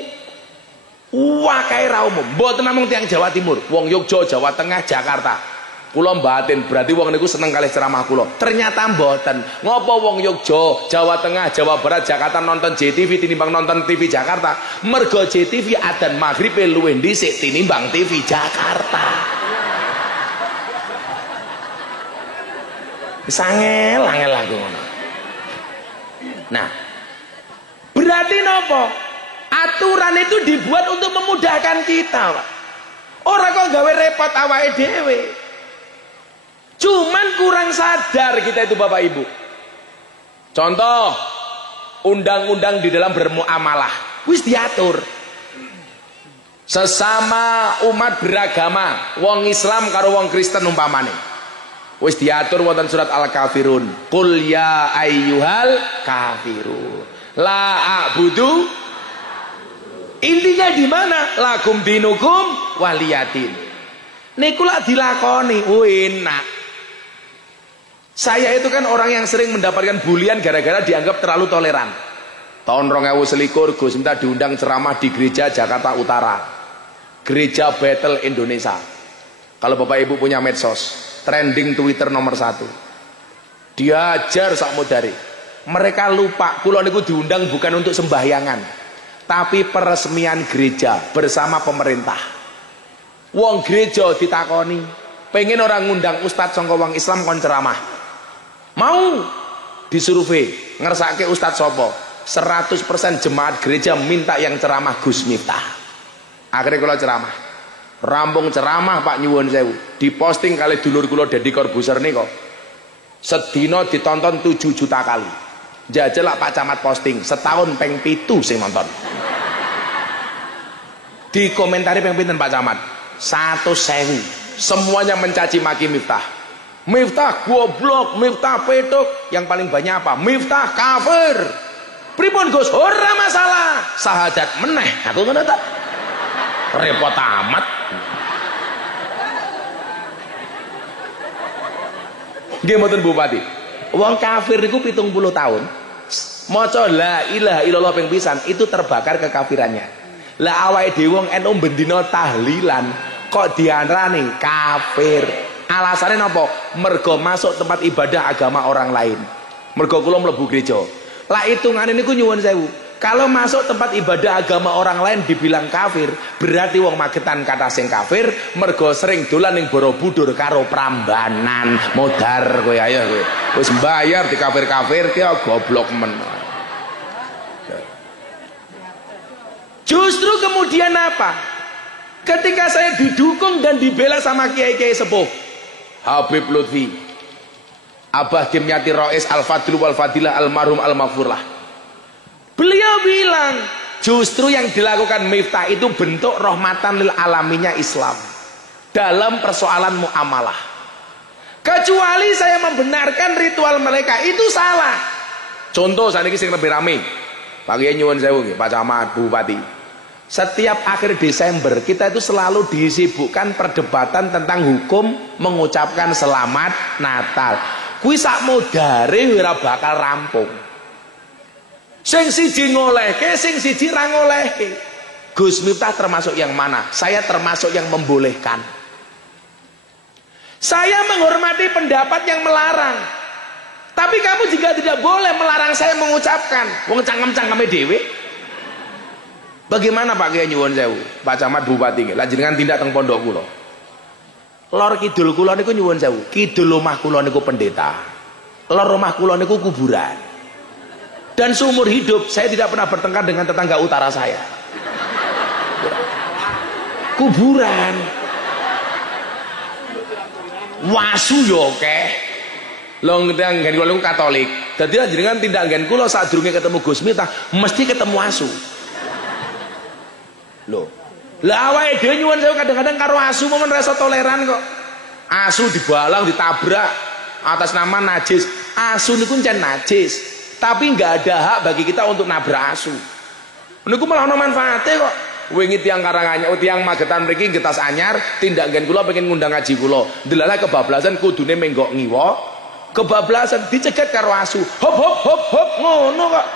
wakai ra umum, mboten namung tiyang Jawa Timur, wong Yogya, Jawa Tengah, Jakarta. Kula mbatin berarti wong niku seneng kalih ceramah kula. Ternyata mboten. Ngopo wong Yogya, Jawa Tengah, Jawa Barat, Jakarta nonton JTV tinimbang nonton TV Jakarta? Mergo JTV adzan maghribe luwih dhisik tinimbang TV Jakarta. Angel aku ngono. Nah, berarti nopo? Aturan itu dibuat untuk memudahkan kita, Pak. Ora kok gawe repot awake dhewe. Cuman kurang sadar kita itu Bapak Ibu. Contoh, undang-undang di dalam bermuamalah wis diatur. Sesama umat beragama, wong Islam karo wong Kristen umpamane. Wis diatur wonten surat Al-Kafirun. Qul ya ayyuhal kafirun. La a'budu. Intinya di mana? Lakum dinukum waliyatin. Niku lak dilakoni, enak. Saya itu kan orang yang sering mendapatkan bulian gara-gara dianggap terlalu toleran. Tahun 2021 Gus Miftah diundang ceramah di gereja Jakarta Utara, gereja Bethel Indonesia. Kalau Bapak Ibu punya medsos, trending Twitter nomor 1. Diajar sak modari. Mereka lupa kula niku diundang bukan untuk sembahyangan, tapi peresmian gereja bersama pemerintah. Wong gereja ditakoni, pengen orang ngundang ustadz sangka wong Islam kon ceramah. Mau disurvei, ngersake ustadz sopo? 100% jemaat gereja minta yang ceramah Gus Miftah. Akhirnya kula ceramah. Rampung ceramah Pak nyuwun sewu, diposting kali dulur kula Deddy Corbuzier nika. Sedina ditonton 7 juta kali. Jajal Pak Camat posting, setahun peng 7 sing nonton. Di komentari peng pinten Pak Camat? 100.000. Semuanya mencaci maki Miftah. Miftah goblok, Miftah petuk. Yang paling banyak apa? Miftah kafir. Pripun Gus? Ora masalah. Sahadat meneh. Aku ngono ta. Repot amat. Nggih mboten Bupati. Wong kafir niku 70 tahun. Maca la ilaha illallah ping pisan itu terbakar kekafirannya. Lah awake dhewe wong NU bendina tahlilan kok diarani kafir. Alasannya napa? Mergo masuk tempat ibadah agama orang lain. Mergo kula mlebu gereja. Lah hitungane niku nyuwun sewu. Kalau masuk tempat ibadah agama orang lain dibilang kafir, berarti wong Magetan kata sing kafir mergo sering dolan ning Borobudur karo Prambanan. Modar kowe ayo kowe. Wis mbayar di kafir-kafir ki goblok men. Justru kemudian apa? Ketika saya didukung dan dibela sama kiai-kiai sepuh, Habib Lutfi, Abah Dimyati Rois Al-Fadlu Wal-Fadilah Al-Marhum Al-Maghfurlah, beliau bilang justru yang dilakukan Miftah itu bentuk rahmatan lil alaminya Islam dalam persoalan muamalah. Kecuali saya membenarkan ritual mereka itu salah. Contoh saat ini sing lebih rame, Pak Kiai nyuwun sewu nggih, Pak Camat, Bupati. Setiap akhir Desember kita itu selalu disibukkan perdebatan tentang hukum mengucapkan selamat Natal. Kuwi sak modare ora bakal rampung. Sing siji ngolehke, sing siji ra ngolehke. Gus Miftah termasuk yang mana? Saya termasuk yang membolehkan. Saya menghormati pendapat yang melarang. Tapi kamu juga tidak boleh melarang saya mengucapkan. Wong cangkem-cangkeme dhewe. Bagaimana Pak Kiai nyuwun sewu, Pak Camat Bupati nggih, lan jenengan tindak teng pondok kula. Lor kidul kula niku nyuwun sewu, kidul omah kula niku pendeta. Lor omah kula niku kuburan. Dan seumur hidup saya tidak pernah bertengkar dengan tetangga utara saya. Kuburan. Wasu yo akeh. Lho nggen kula niku Katolik. Dadi jenengan tindak nggen kula sadurunge ketemu Gus Miftah mesti ketemu asu. Loh, lah awake dhewe nyuwun sewu kadang-kadang karo asu momen rasa toleran kok. Asu dibalang, ditabrak atas nama najis. Asu niku ncen najis, tapi nggak ada hak bagi kita untuk nabrak asu. Niku malah ono manfaate kok. Wingi tiang Karanganyar, tiang Magetan mriki getas anyar, tindak nggen kula pengen ngundang ngaji kula. Delala kebablasan kudune menggok ngiwa. Kebablasan dicegat karo asu. Hop hop hop hop ngono kok.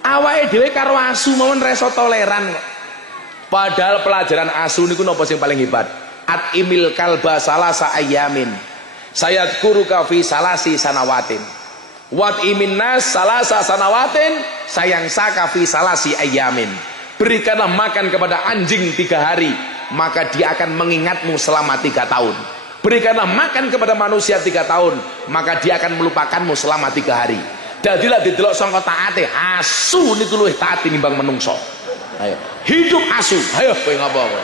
Awake dhewe karo asu mawon reso toleran kok. Padahal pelajaran asu niku napa sing paling hebat? At imil kalba salasa ayamin. Sayadkuruka fi salasi sanawatin. Wat imin nas salasa sanawatin sayang saka fi salasi ayamin. Berikanlah makan kepada anjing 3 hari, maka dia akan mengingatmu selama 3 tahun. Berikanlah makan kepada manusia 3 tahun, maka dia akan melupakanmu selama 3 hari. Dadilah didelok sangka taate, asu niku luwih taat tinimbang menungso. Ayo, hidup asu. Ayo kowe ngapa kowe?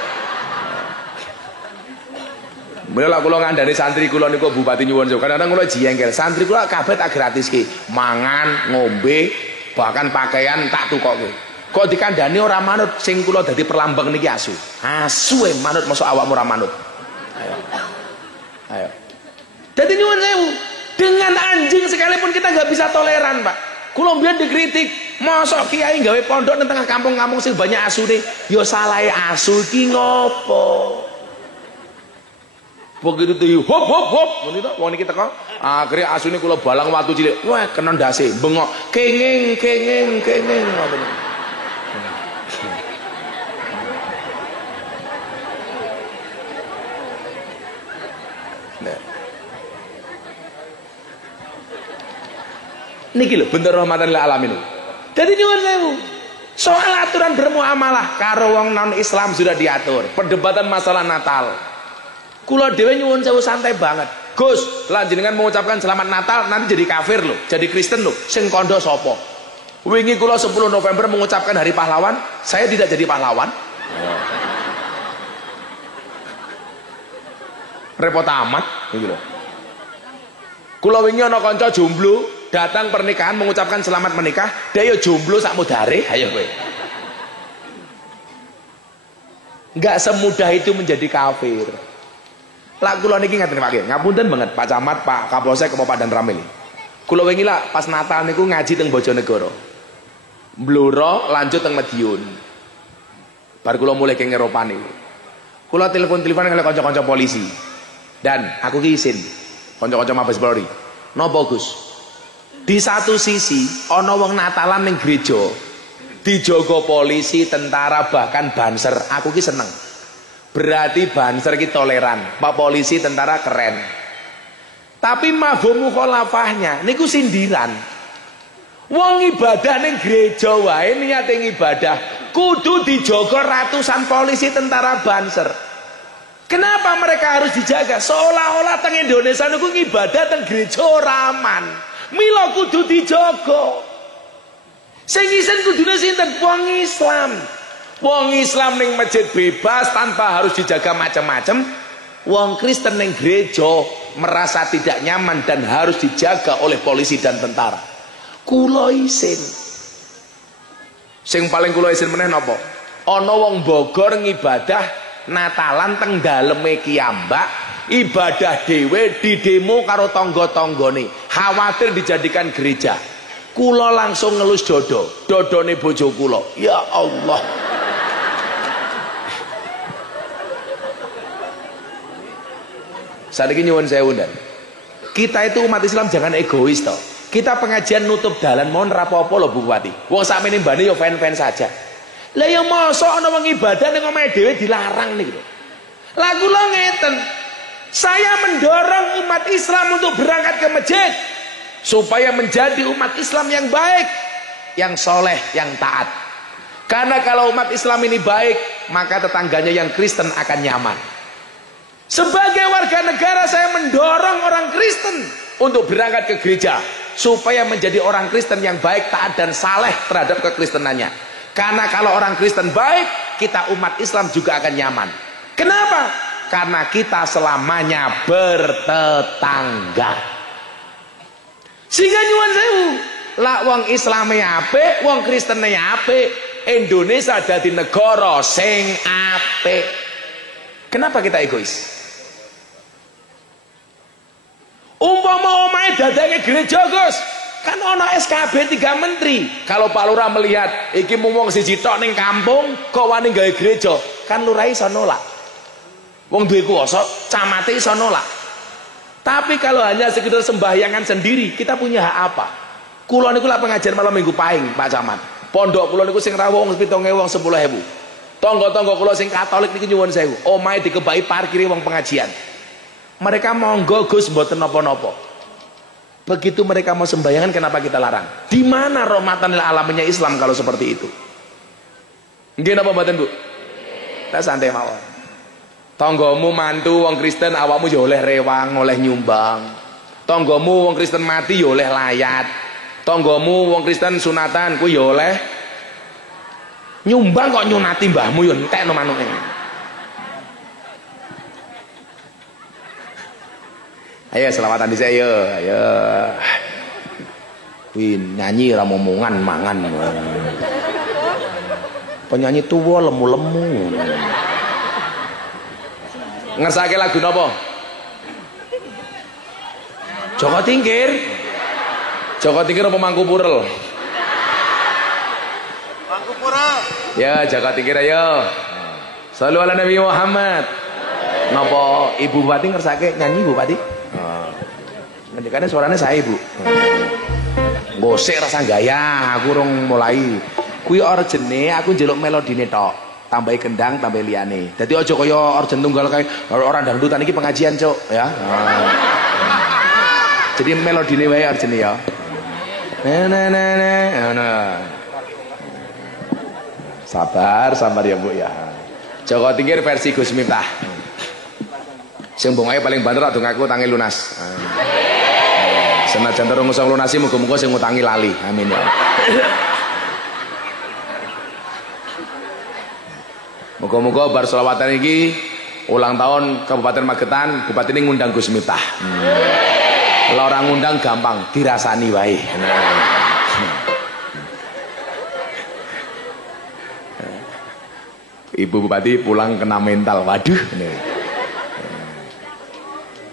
Mula kula ngandani santri kula niku Bupati nyuwun sewu. Kadang-kadang kula jengkel. Santri kula kabeh tak gratiske. Mangan, ngombe, bahkan pakaian tak tukokke. Kok dikandani ora manut, sing kula dadi perlambang niki asu. Asu manut masuk awakmu ora manut. Ayo. Ayo. Dadi nyuwun sewu. Dengan anjing sekalipun kita nggak bisa toleran, Pak. Kula mbiyen dikritik, mosok kiai gawe pondok nang tengah kampung-kampung sing banyak asune. Ya salahe asu iki ngopo? Begitu tuh hop hop hop ngono to wong niki teko akhire asune kula balang watu cilik wah kena ndase bengok kenging kenging kenging ngoten. Niki lho bener rahmatan lil alamin. Dadi nyuwun sewu. Soal aturan bermuamalah karo wong non Islam sudah diatur. Perdebatan masalah Natal. Kula dhewe nyuwun sewu santai banget. Gus, lan jenengan mengucapkan selamat Natal nanti jadi kafir loh, jadi Kristen loh. Sing kandha sapa? Wingi kula 10 November mengucapkan hari pahlawan, saya tidak jadi pahlawan. Repot amat iki lho. Kula wingi ana kanca jomblo datang pernikahan mengucapkan selamat menikah, dia yo jomblo sak mudare, ayo kowe. Enggak semudah itu menjadi kafir. Lah kula niki ngaten Pak, ngapunten banget Pak Camat, Pak Kapolsek, Pak Dan Ramil. Kula wingi lah pas Natal niku ngaji teng Bojonegoro. Bluro lanjut teng Madiun. Bar kula mulai ke Eropa niku. Kula telepon-teleponan karo kanca-kanca polisi. Dan aku ki isin kanca-kanca Mabes Polri. Napa Gus? Di satu sisi ana wong Natalan ning gereja dijogo polisi, tentara, bahkan banser. Aku ki seneng. Berarti banser ki toleran, Pak polisi, tentara keren. Tapi mafhum mukhalafahnya niku sindiran. Wong ibadah ning gereja wae niat ibadah kudu dijogo ratusan polisi, tentara, banser. Kenapa mereka harus dijaga? Seolah-olah teng Indonesia niku ibadah teng gereja ora aman. Mila kudu dijogo. Sing isen kudune sinten? Wong Islam. Wong Islam ning masjid bebas tanpa harus dijaga macam-macam. Wong Kristen ning gereja merasa tidak nyaman dan harus dijaga oleh polisi dan tentara. Kula isin. Sing paling kula isin meneh napa? Ana wong Bogor ngibadah Natalan teng daleme kiambak, ibadah dhewe di demo karo tangga-tanggane, khawatir dijadikan gereja. Kula langsung ngelus dodone bojo kula. Ya Allah. Saiki nyuwun sewu ndan. Kita itu umat Islam jangan egois toh. Kita pengajian nutup dalan mohon ra apa-apa lho Bu Bupati. Wong sakmene mbane yo fan-fan saja. Lah ya mosok ana wong ibadah ning omahe dhewe dilarang niku lho. Lah kula ngeten. Saya mendorong umat Islam untuk berangkat ke masjid supaya menjadi umat Islam yang baik, yang soleh, yang taat. Karena kalau umat Islam ini baik, maka tetangganya yang Kristen akan nyaman. Sebagai warga negara saya mendorong orang Kristen untuk berangkat ke gereja supaya menjadi orang Kristen yang baik, taat dan saleh terhadap kekristenannya. Karena kalau orang Kristen baik, kita umat Islam juga akan nyaman. Kenapa? Karena kita selamanya bertetangga. Sehingga nyuwun sewu, lah wong Islame apik, wong Kristene apik, Indonesia dadi negara sing apik. Kenapa kita egois? Umpama omahe dadake gereja, Gus. Kan ana SKB 3 menteri. Kalau Pak Lurah melihat iki mung wong siji tok ning kampung kok wani gawe gereja, kan lurah iso nolak. Wong duwe kuwasa, camate iso nolak. Tapi kalau hanya sekedar sembahyangan sendiri, kita punya hak apa? Kula niku lak pengajian malam Minggu Pahing, Pak Camat. Pondok kula niku sing rawuh wong 7.000 wong 10.000. Tangga-tangga kula sing Katolik niki nyuwun sewu, omahe dikebaki parkire wong pengajian. Mereka monggo Gus mboten napa-napa. Begitu mereka mau sembahyangan, kenapa kita larang? Di mana rahmatan lil alaminnya Islam kalau seperti itu? Nggih napa mboten, Bu? Kita santai mawon. Tanggamu mantu wong Kristen, awakmu ya oleh rewang, oleh nyumbang. Tanggamu wong Kristen mati ya oleh layat. Tanggamu wong Kristen sunatan kuwi ya oleh nyumbang, kok nyunati mbahmu ya entekno manuke. Ayo selawatan dhisik ayo, ayo. Kuwi nyanyi ra momongan mangan. Penyanyi tuwa lemu-lemu. Ngersake lagu napa? Joko Tingkir. Joko Tingkir apa Mangku Purel? Mangku Purel. Ya, Joko Tingkir ayo. Shallu ala Nabi Muhammad. Napa Ibu Bupati ngersake nyanyi Bupati? Ngendikane suarane sae, Bu. Gosek rasa gaya, aku rong mulai. Kuwi orjene aku njeluk melodine tok. Tambahi kendang, tambahi liyane. Dadi aja kaya orjen tunggal kae ora dangdutan iki pengajian, Cuk, ya. Jadi melodine wae orjene ya. Sabar, sabar ya, Bu ya. Joko Tingkir versi Gus Miftah. Sing bongae paling banter ado ngaku tangi lunas. Senajan terus ngusung lunasi muga-muga sing ngutangi lali. Amin ya. Muga-muga bar selawatan iki ulang tahun Kabupaten Magetan, Bupati ini ngundang Gus Miftah. Kalau orang ngundang gampang, dirasani wae. Ibu Bupati pulang kena mental, waduh.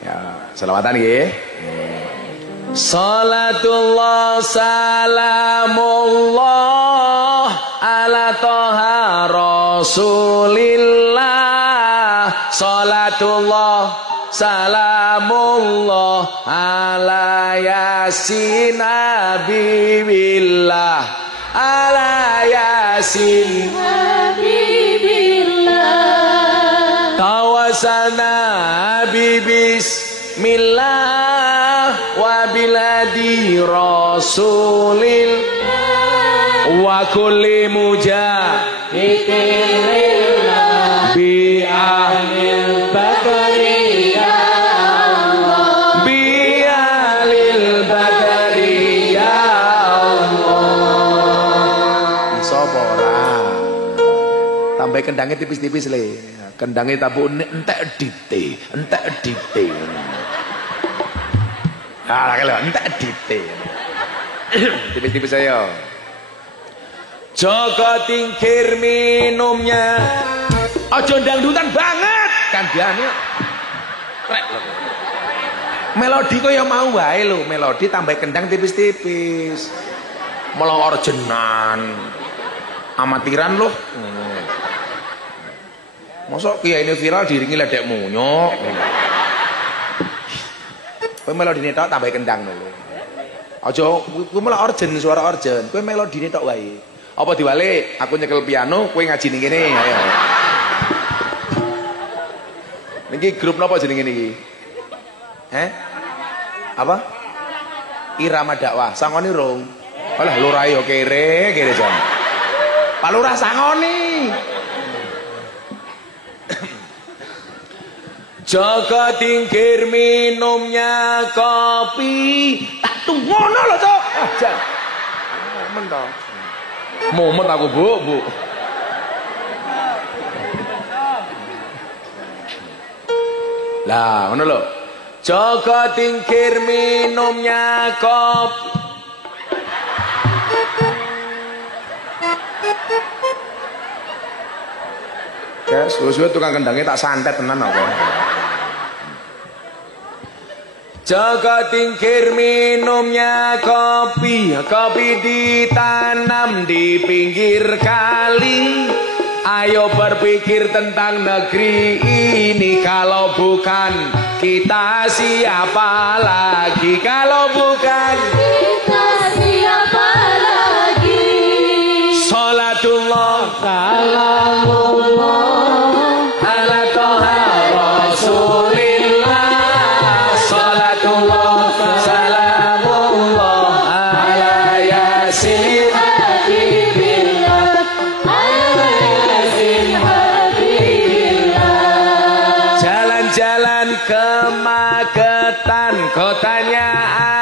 Ya, selawatan nggih. Salatullah salamullah ala toha rasulillah. Salatullah salamullah ala yasin habibillah. Ala yasin habibillah. Tawasana bismillah wa biladi rasulil wa kulli mujahidillah bi ahlil badri ya Allah, bi ahlil badri ya Allah. Sapa ora tambah kendangnya tipis-tipis le, kendangnya tabu entek edite, entek edite. Ah, kalau entek edite. Tipis-tipis saya. Joko Tingkir minumnya aja dangdutan banget kan diane. Krek lho. Melodi kok ya mau wae lho, melodi tambah kendang tipis-tipis. Malah orjenan. Amatiran loh. Mosok kiai ini viral diringi ledek munyok. Kowe melodine tok tambah kendang lho. Aja kowe malah orjen, suara orjen. Kowe melodine tok wae. Apa diwale aku nyekel piano, kowe ngaji ning kene. Ayo. Niki grup napa jenenge niki? Apa? Irama dakwah. Sangoni rong. Alah lurah yo kere jam. Pak Lurah sangoni. Joko Tingkir minumnya kopi. Tak tunggono lho, Cok. Ah, jan. Momen to. Momen aku, Bu. Lah, ngono lho. Joko Tingkir minumnya kopi. Ya, suwe-suwe tukang kendangnya tak santet tenan apa. Joko Tingkir minumnya kopi, kopi ditanam di pinggir kali. Ayo berpikir tentang negeri ini, kalau bukan kita siapa lagi? Kalau bukan kita siapa lagi? Sholatullah Salamullah ala toha rasulillah. Sholatullah salamullah ala yasin Habibillah ala yasin Habibillah. Jalan-jalan ke Magetan, kotanya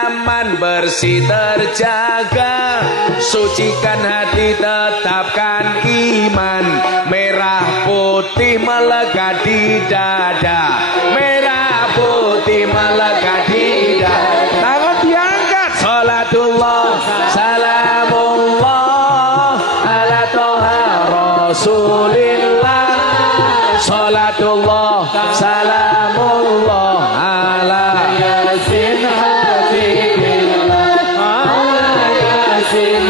aman bersih terjaga. Sucikan hati, tetapkan iman. Merah putih melekat di dada, merah putih melekat di dada. Tangan diangkat. Sholatullah salamullah ala toha rasulillah. Sholatullah salamullah ala Yasin Habibillah ala yasin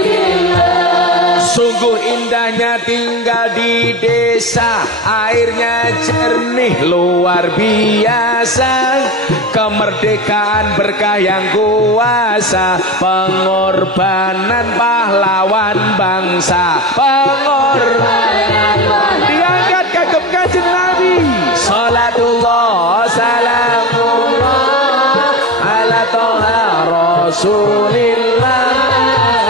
Habibillah. Sungguh indahnya tinggal di desa, airnya jernih luar biasa. Kemerdekaan berkah yang kuasa, pengorbanan pahlawan bangsa. Pengorbanan diangkat kagem kanjeng Nabi. Sholatullah salamullah ala toha rasulillah.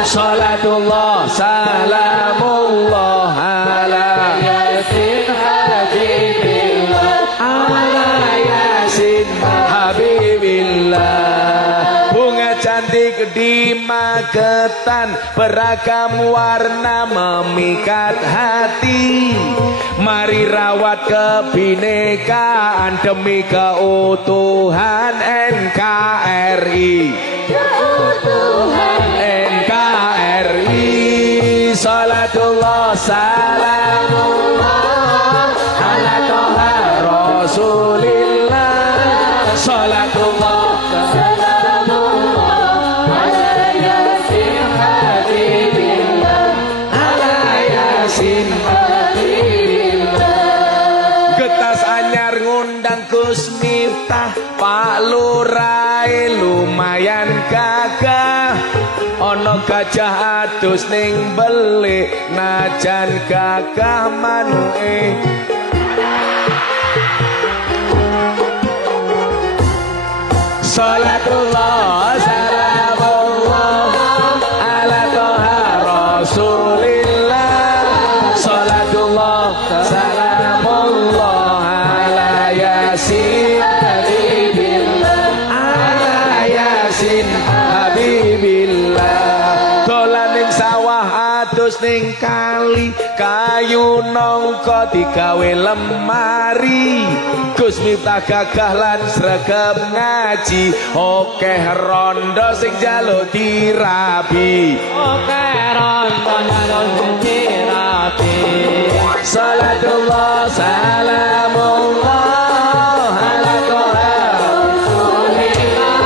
Sholatullah salamullah ala Yasin Habibillah ala yasin habibillah. Bunga cantik di Magetan, beragam warna memikat hati. Mari rawat kebinekaan demi keutuhan NKRI. Keutuhan NKRI. Sholatullah salamullah ala toha rasulillah. Sholatullah Salamullah ala yasin Habibillah ala yasin. Habibillah. Getas anyar ngundang Gus Miftah, Pak Lurai lumayan gagah. Ono gajah adus ning belik, najan gagah manuke. Sholatullah salamullah ala toha rasulillah. Sholatullah salamullah ala yasin habibillah ala yasin habibillah. Dolan ning sawah adus ning kali, kayu nongko digawe lemari. Gus Miftah gagah lan sregep ngaji, okeh rondo sing jaluk dirabi. Okeh rondo jaluk dirabi. Salatullah salamullah ala toha Rasulillah.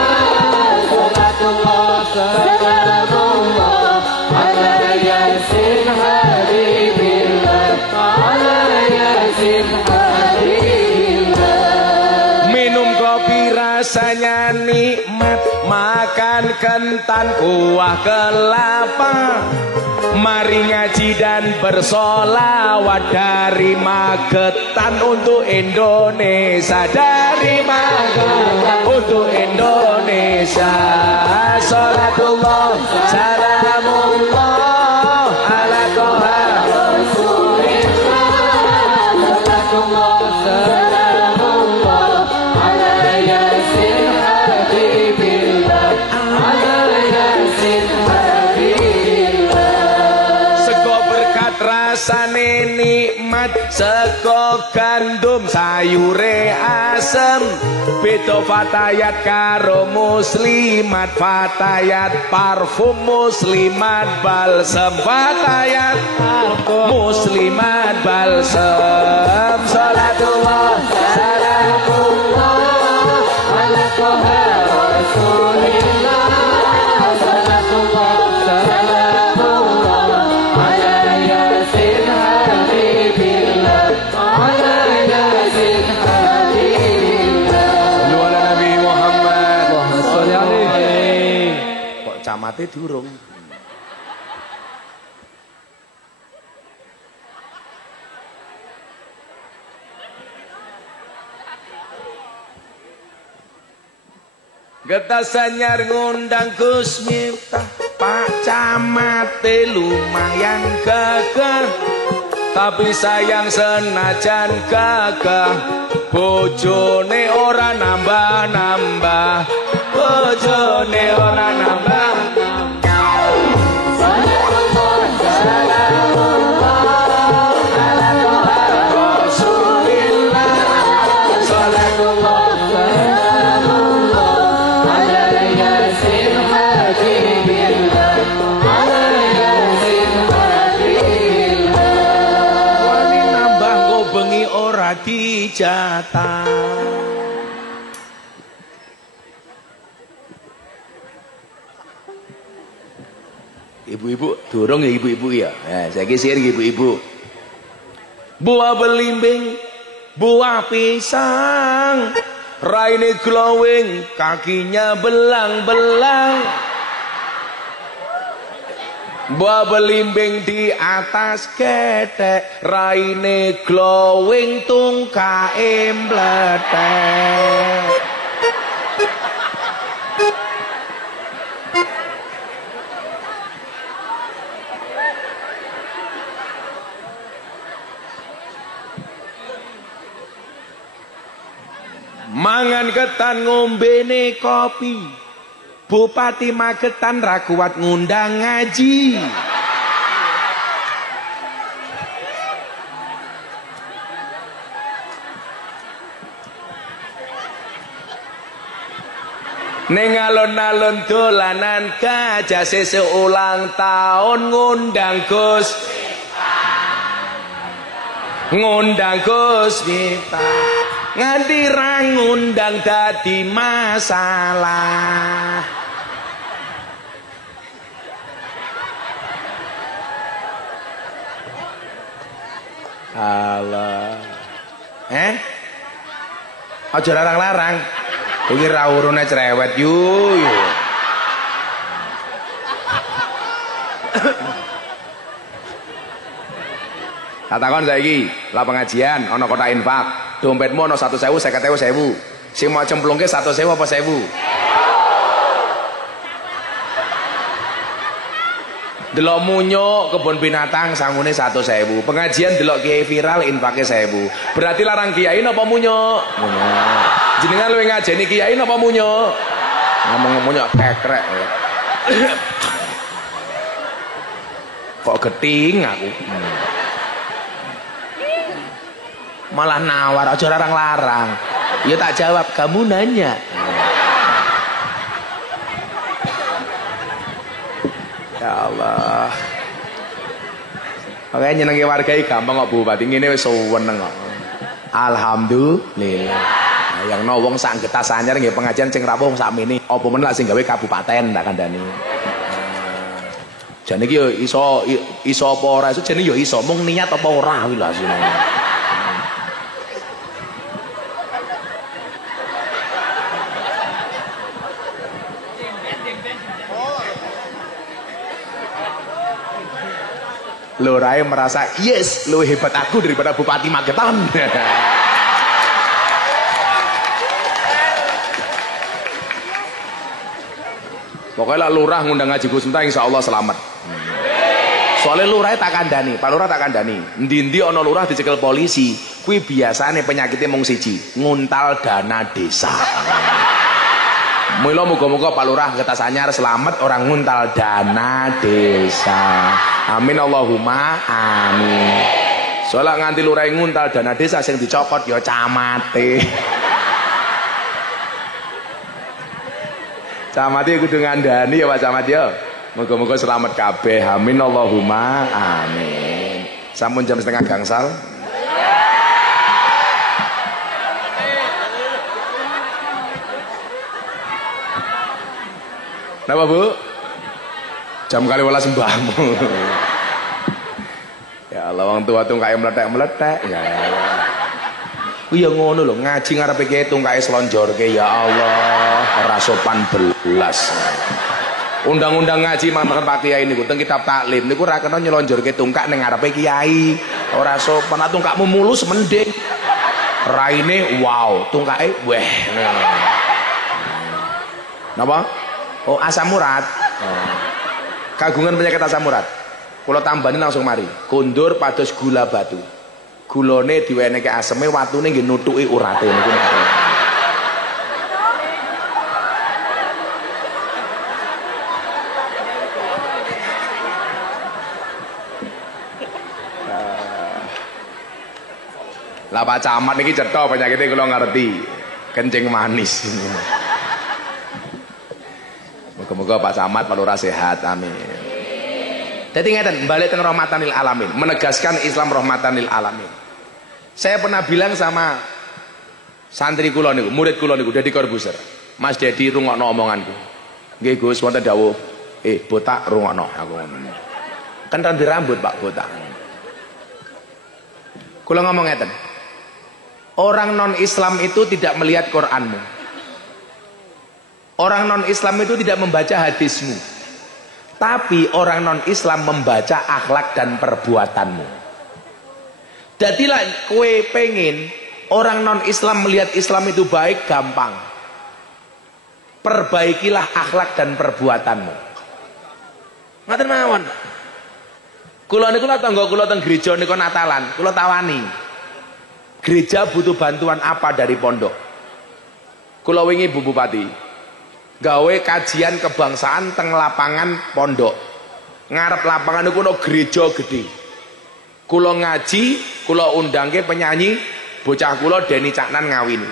Salatullah salamullah ala yasin Habibillah ala yasin Habibillah. minum kopi rasanya nikmat, makan kentan kuah kelapa. Mari ngaji dan bersolawat dari Magetan untuk Indonesia. Dari Magetan untuk Indonesia. Sholatullah salamullah ala toha Rasulillah. Salatullah salamullah ala yasin Habibillah ala yasin Habibillah. Sego berkat rasane nikmat, sego gandum sayure asem. Beda fatayat karo muslimat, fatayat parfum muslimat balsem. Fatayat parfum muslimat balsem. Salatullah salamullah ala kiamate durung. Getasanyar ngundang Gus Miftah, Pak Camate lumayan gagah, tapi sayang senajan gagah, bojone ora nambah-nambah, bojone ora nambah-nambah. Dijatah. Ibu-ibu, durung ya ibu-ibu ya. Nah, saya kisir ibu-ibu. Buah belimbing, buah pisang, raine glowing, kakinya belang-belang. Buah belimbing di atas ketek, raine glowing, tungkae mbletek. Mangan ketan ngombene kopi. Bupati Magetan ra kuat ngundang ngaji. Ning alun-alun dolanan gajah sesuk ulang tahun ngundang Gus Miftah. Ngundang Gus Miftah. Nganti ra ngundang dadi masalah. Allah. Aja larang-larang. Iki ra urune cerewet yu. Katakon saiki, lah pengajian ana kotak infak. Dompetmu ana 1.000, 50.000, 1.000. Sing mau cemplungke 100.000 apa 1.000? Delok munyuk kebun binatang sangune 100.000. Pengajian delok kiai viral infake 1.000. Berarti larang kiai napa munyuk? Munyuk. Jenengan luwih ngajeni kiai napa munyuk? Ngomong munyuk kekrek. Kok geting aku. Malah nawar, aja larang-larang. Ya tak jawab, kamu nanya. Ya Allah. Oke, nyenengi warga iki gampang kok Bupati ngene wis seneng kok. Alhamdulillah. Nah, yang no wong sak getas anyar nggih pengajian sing rawuh sakmene. Apa men lak sing gawe kabupaten tak kandhani. Jane iki yo iso apa ora iso jane yo iso mung niat apa ora kuwi lho asline. Lorai merasa yes lebih hebat aku daripada Bupati Magetan. Pokoknya lurah ngundang ngaji Gus Miftah insya Allah selamat. Soalnya lurah tak kandani, Pak Lurah tak kandani. Ndi-ndi ana lurah dicekel polisi, kuwi biasane penyakitnya mung siji, nguntal dana desa. Mula muga-muga Pak Lurah Getas Anyar selamat orang nguntal dana desa. Amin Allahumma amin. Soalnya nganti lurah nguntal dana desa sing dicopot ya camate. Camate kudu ngandani ya Pak Camat ya. Moga-moga selamat kabeh. Amin Allahumma amin. Sampun jam 1:30 gangsal. Napa Bu? Jam kali 12 mbahmu. Ya Allah wong tua tungkae meletek-meletek ya. Ku ya ngono lho, ngaji ngarepe kiye tungkae slonjorke ya Allah, ora sopan belas. Undang-undang ngaji makan Pak Kiai niku teng kitab taklim niku ora kena nyelonjorke tungkak ning ngarepe kiai. Ora sopan, tungkakmu mulus mending. Raine wow, tungkake weh. Napa? Oh, asam urat. Oh. Kagungan penyakit asam urat. Kula tambani langsung mari. Kondur pados gula batu. Gulane diwenehke aseme, watune nggih nutuki urate niku. Lah Pak Camat niki cetha penyakite kula ngerti. Kencing manis. Moga-moga Pak Camat Pak Lurah sehat, amin. Jadi ngeten, balik teng rahmatan lil alamin, menegaskan Islam rahmatan lil alamin. Saya pernah bilang sama santri kula niku, murid kula niku Dedi Corbuzier, Mas Dedi rungokno omonganku. Nggih Gus, wonten dawuh, botak rungokno aku ngono. Kan rambut Pak botak. Kula ngomong ngeten. Orang non-Islam itu tidak melihat Qur'anmu. Orang non-Islam itu tidak membaca hadismu. Tapi orang non-Islam membaca akhlak dan perbuatanmu. Jadilah kue pengen orang non-Islam melihat Islam itu baik, gampang. Perbaikilah akhlak dan perbuatanmu. Ngaten mawon. Kula niku tangga kula teng gereja niku Natalan, kula tawani. Gereja butuh bantuan apa dari pondok? Kula wingi Bu Bupati gawe kajian kebangsaan teng lapangan pondok. Ngarep lapangan niku ono gereja gede. Kula ngaji, kula undangke penyanyi bocah kula Deni Caknan ngawin.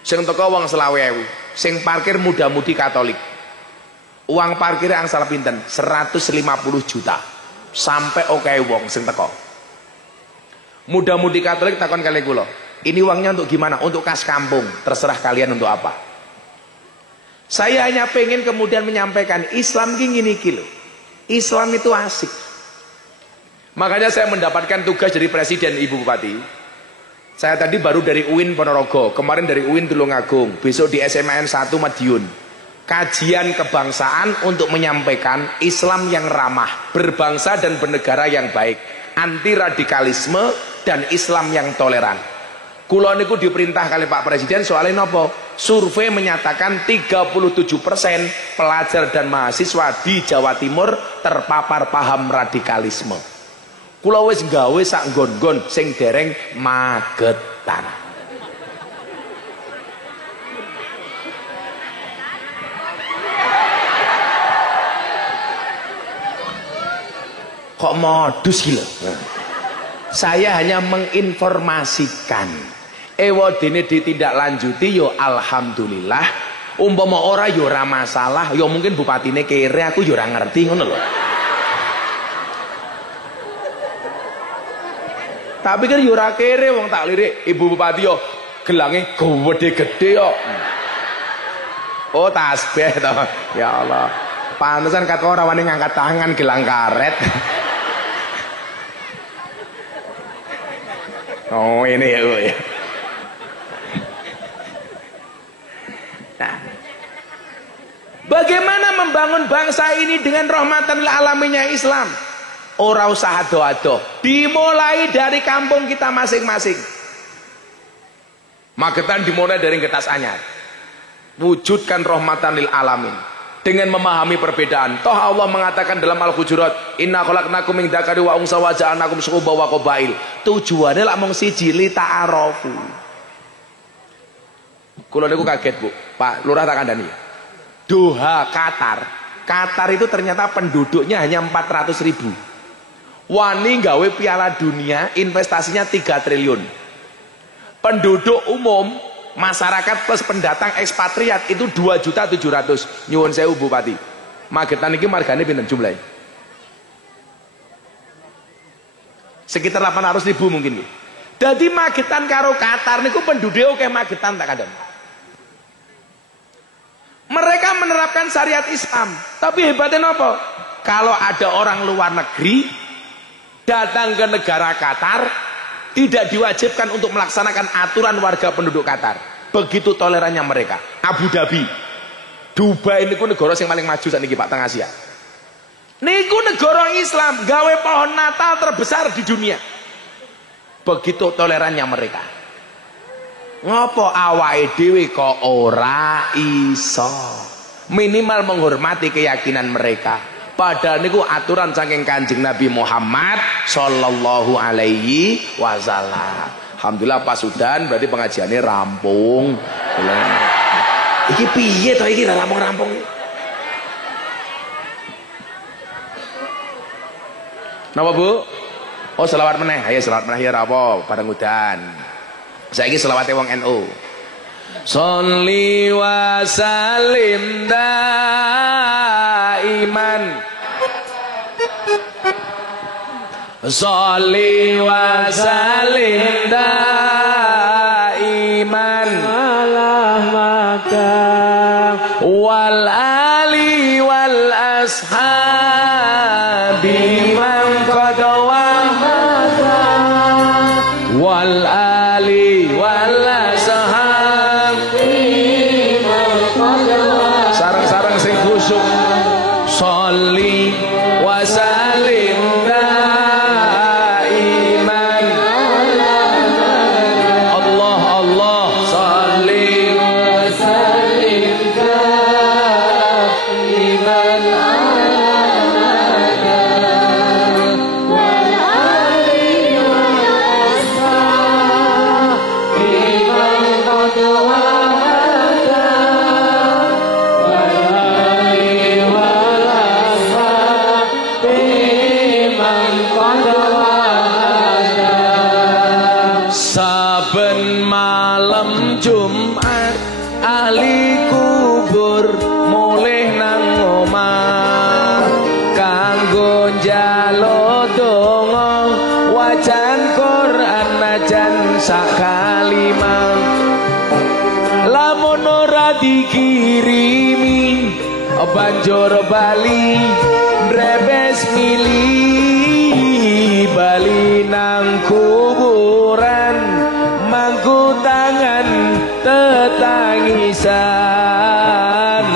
Sing teko wong 20.000, sing parkir muda-mudi Katolik. Uang parkir angsal pinten? 150 juta. Sampai oke wong sing teko. Muda-mudi Katolik takon kali kula, ini uangnya untuk gimana? Untuk kas kampung, terserah kalian untuk apa. Saya hanya pengen kemudian menyampaikan Islam gini kilo. Islam itu asik. Makanya saya mendapatkan tugas dari Presiden Ibu Bupati. Saya tadi baru dari UIN Ponorogo, kemarin dari UIN Tulungagung, besok di SMAN 1 Madiun. Kajian kebangsaan untuk menyampaikan Islam yang ramah, berbangsa dan bernegara yang baik, anti radikalisme dan Islam yang toleran. Kula niku diperintah kali Pak Presiden soalnya nopo? Survei menyatakan 37% pelajar dan mahasiswa di Jawa Timur terpapar paham radikalisme. Kula wis gawe sak nggon-nggon sing dereng magetan. Kok modus gila? Saya hanya menginformasikan. Dene ditindaklanjuti yo alhamdulillah. Umpama ora yo ora masalah, yo mungkin bupatine kere aku yo ora ngerti ngono lho. Tapi kan yo ora kere wong tak lirik Ibu Bupati yo gelange gede-gede yo. Oh tasbih to. Ya Allah. Pantesan kata ora wani ngangkat tangan gelang karet. Oh ini ya Bu ya. Nah, bagaimana membangun bangsa ini dengan rahmatan lil alaminnya Islam? Ora usah ado-ado, dimulai dari kampung kita masing-masing. Magetan dimulai dari Getas Anyar. Wujudkan rahmatan lil alamin dengan memahami perbedaan. Toh Allah mengatakan dalam Al-Hujurat, inna khalaqnakum min dzakari wa unsa wa ja'alnakum syu'uban wa qabail. Tujuannya lak mung siji li ta'arofu. Kula niku kaget Bu, Pak Lurah tak kandhani. Doha Qatar. Qatar itu ternyata penduduknya hanya 400.000. Wani gawe Piala Dunia investasinya 3 triliun. Penduduk umum masyarakat plus pendatang ekspatriat itu 2.700.000. Nyuwun sewu Bupati. Magetan iki margane pinten jumlahe? Sekitar 800.000 mungkin. Jadi Magetan karo Qatar niku penduduk oke Magetan tak kadang. Mereka menerapkan syariat Islam, tapi hebatnya apa? Kalau ada orang luar negeri datang ke negara Qatar, tidak diwajibkan untuk melaksanakan aturan warga penduduk Qatar. Begitu tolerannya mereka. Abu Dhabi Dubai niku negara sing paling maju sakniki Pak teng Asia. Niku negara Islam, gawe pohon Natal terbesar di dunia. Begitu tolerannya mereka. Ngopo awake dhewe kok ora iso? Minimal menghormati keyakinan mereka. Padahal niku aturan saking Kanjeng Nabi Muhammad sallallahu alaihi wasallam. Alhamdulillah Pak Sudan berarti pengajiannya rampung. Iki piye to iki rampung-rampung. Napa Bu? Oh selawat meneh. Ayo selawat meneh ya apa bareng udan. Saiki selawate wong NU. Sholli wa sallim daiman. Sholli wa sallim daiman ala maka wal ali wal ashabi man qad wahada wal ali wal ashabi sarang-sarang sing khusyuk. Sholli wa sallim daiman Allah Allah sholli wa sallim daiman wal ali wal ashabi man qad wahada wal ali wal ashabi man qad wahada. Saben malam Jumat ahli kubur mulih nang omah kanggo njaluk donga wacan Quran najan sak kalimah. Lamun ora dikirimi banjur bali drebes milih bali nang kuburan mangku tangan tetangisan.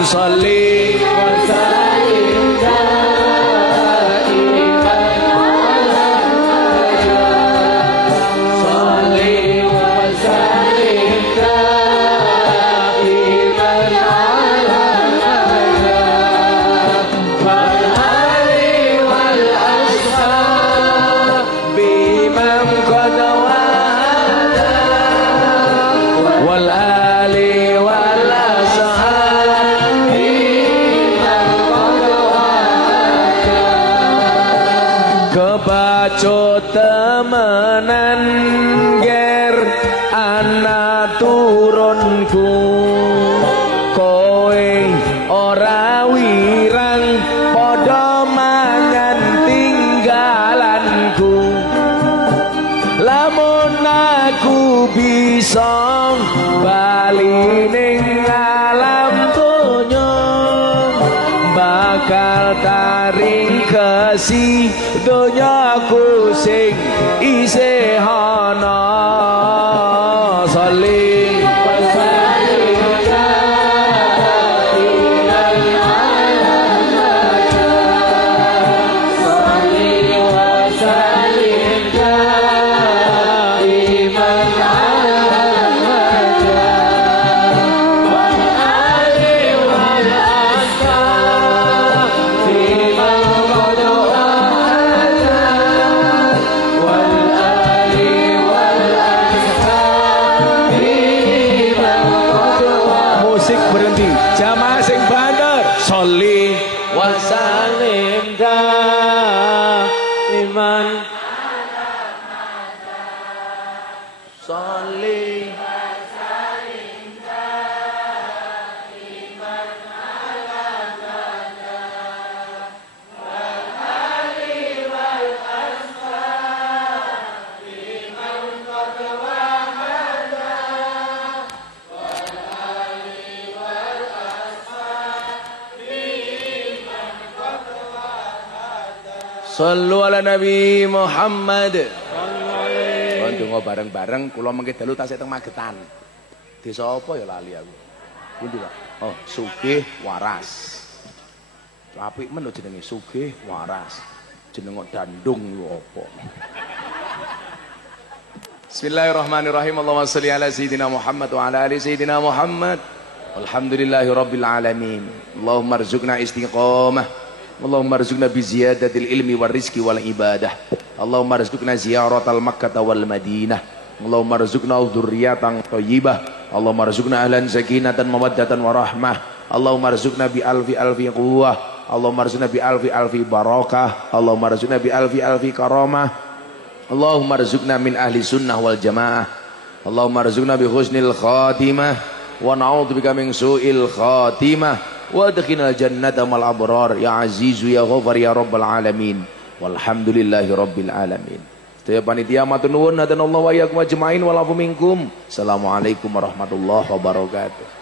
Sholli wa sallim daiman ala Sholli wa sallim daiman ala wal ali wal ashabi man qad wahada wal ali wal ashabi man qad wahada. Kebacut temenan ger anak turunku kowe ora wirang padha mangan tinggalanku. Lamun aku bisa bali ning alam donya bakal taring kesi donyaku sing isih ana. Sholli wa sallim daiman ala Sholli wa sallim daiman ala wal ali wal ashabi man qad wahada wal ali wal ashabi man qad wahada. Musik berhenti, jamaah sing bandar. Sholli wa sallim daiman Sholli Sallu ala Nabi Muhammad. Kon donga bareng-bareng kula mengke dalu tasih teng Magetan. Desa apa ya lali aku. Pundi, Pak? Oh, sugih waras. Apik men lho jenenge sugih waras. Jeneng dandung lho apa. Bismillahirrahmanirrahim. Allahumma shalli ala sayyidina Muhammad wa ala ali sayyidina Muhammad. Alhamdulillahi rabbil alamin. Allahumma arzuqna istiqamah. Allahumma arzuqna bi ziyadatil ilmi war rizqi wal ibadah. Allahumma arzuqna ziyaratal Makkah wal Madinah. Allahumma arzuqna dzurriyyatan thayyibah. Allahumma arzuqna ahlan sakinatan mawaddatan warahmah. Allahumma arzuqna bi alfi quwwah. Allahumma arzuqna bi alfi barakah. Allahumma arzuqna bi alfi karamah. Allahumma arzuqna min ahli sunnah wal jamaah. Allahumma arzuqna bi husnil khatimah wa na'udzubika min su'il khatimah wa adkhilnal jannata mal abrar ya azizu ya ghafar ya rabbal alamin. Walhamdulillahi rabbil alamin. Saya panitia matur nuwun hadanallahu wa iyyakum ajmain wal afu minkum. Assalamualaikum warahmatullahi wabarakatuh.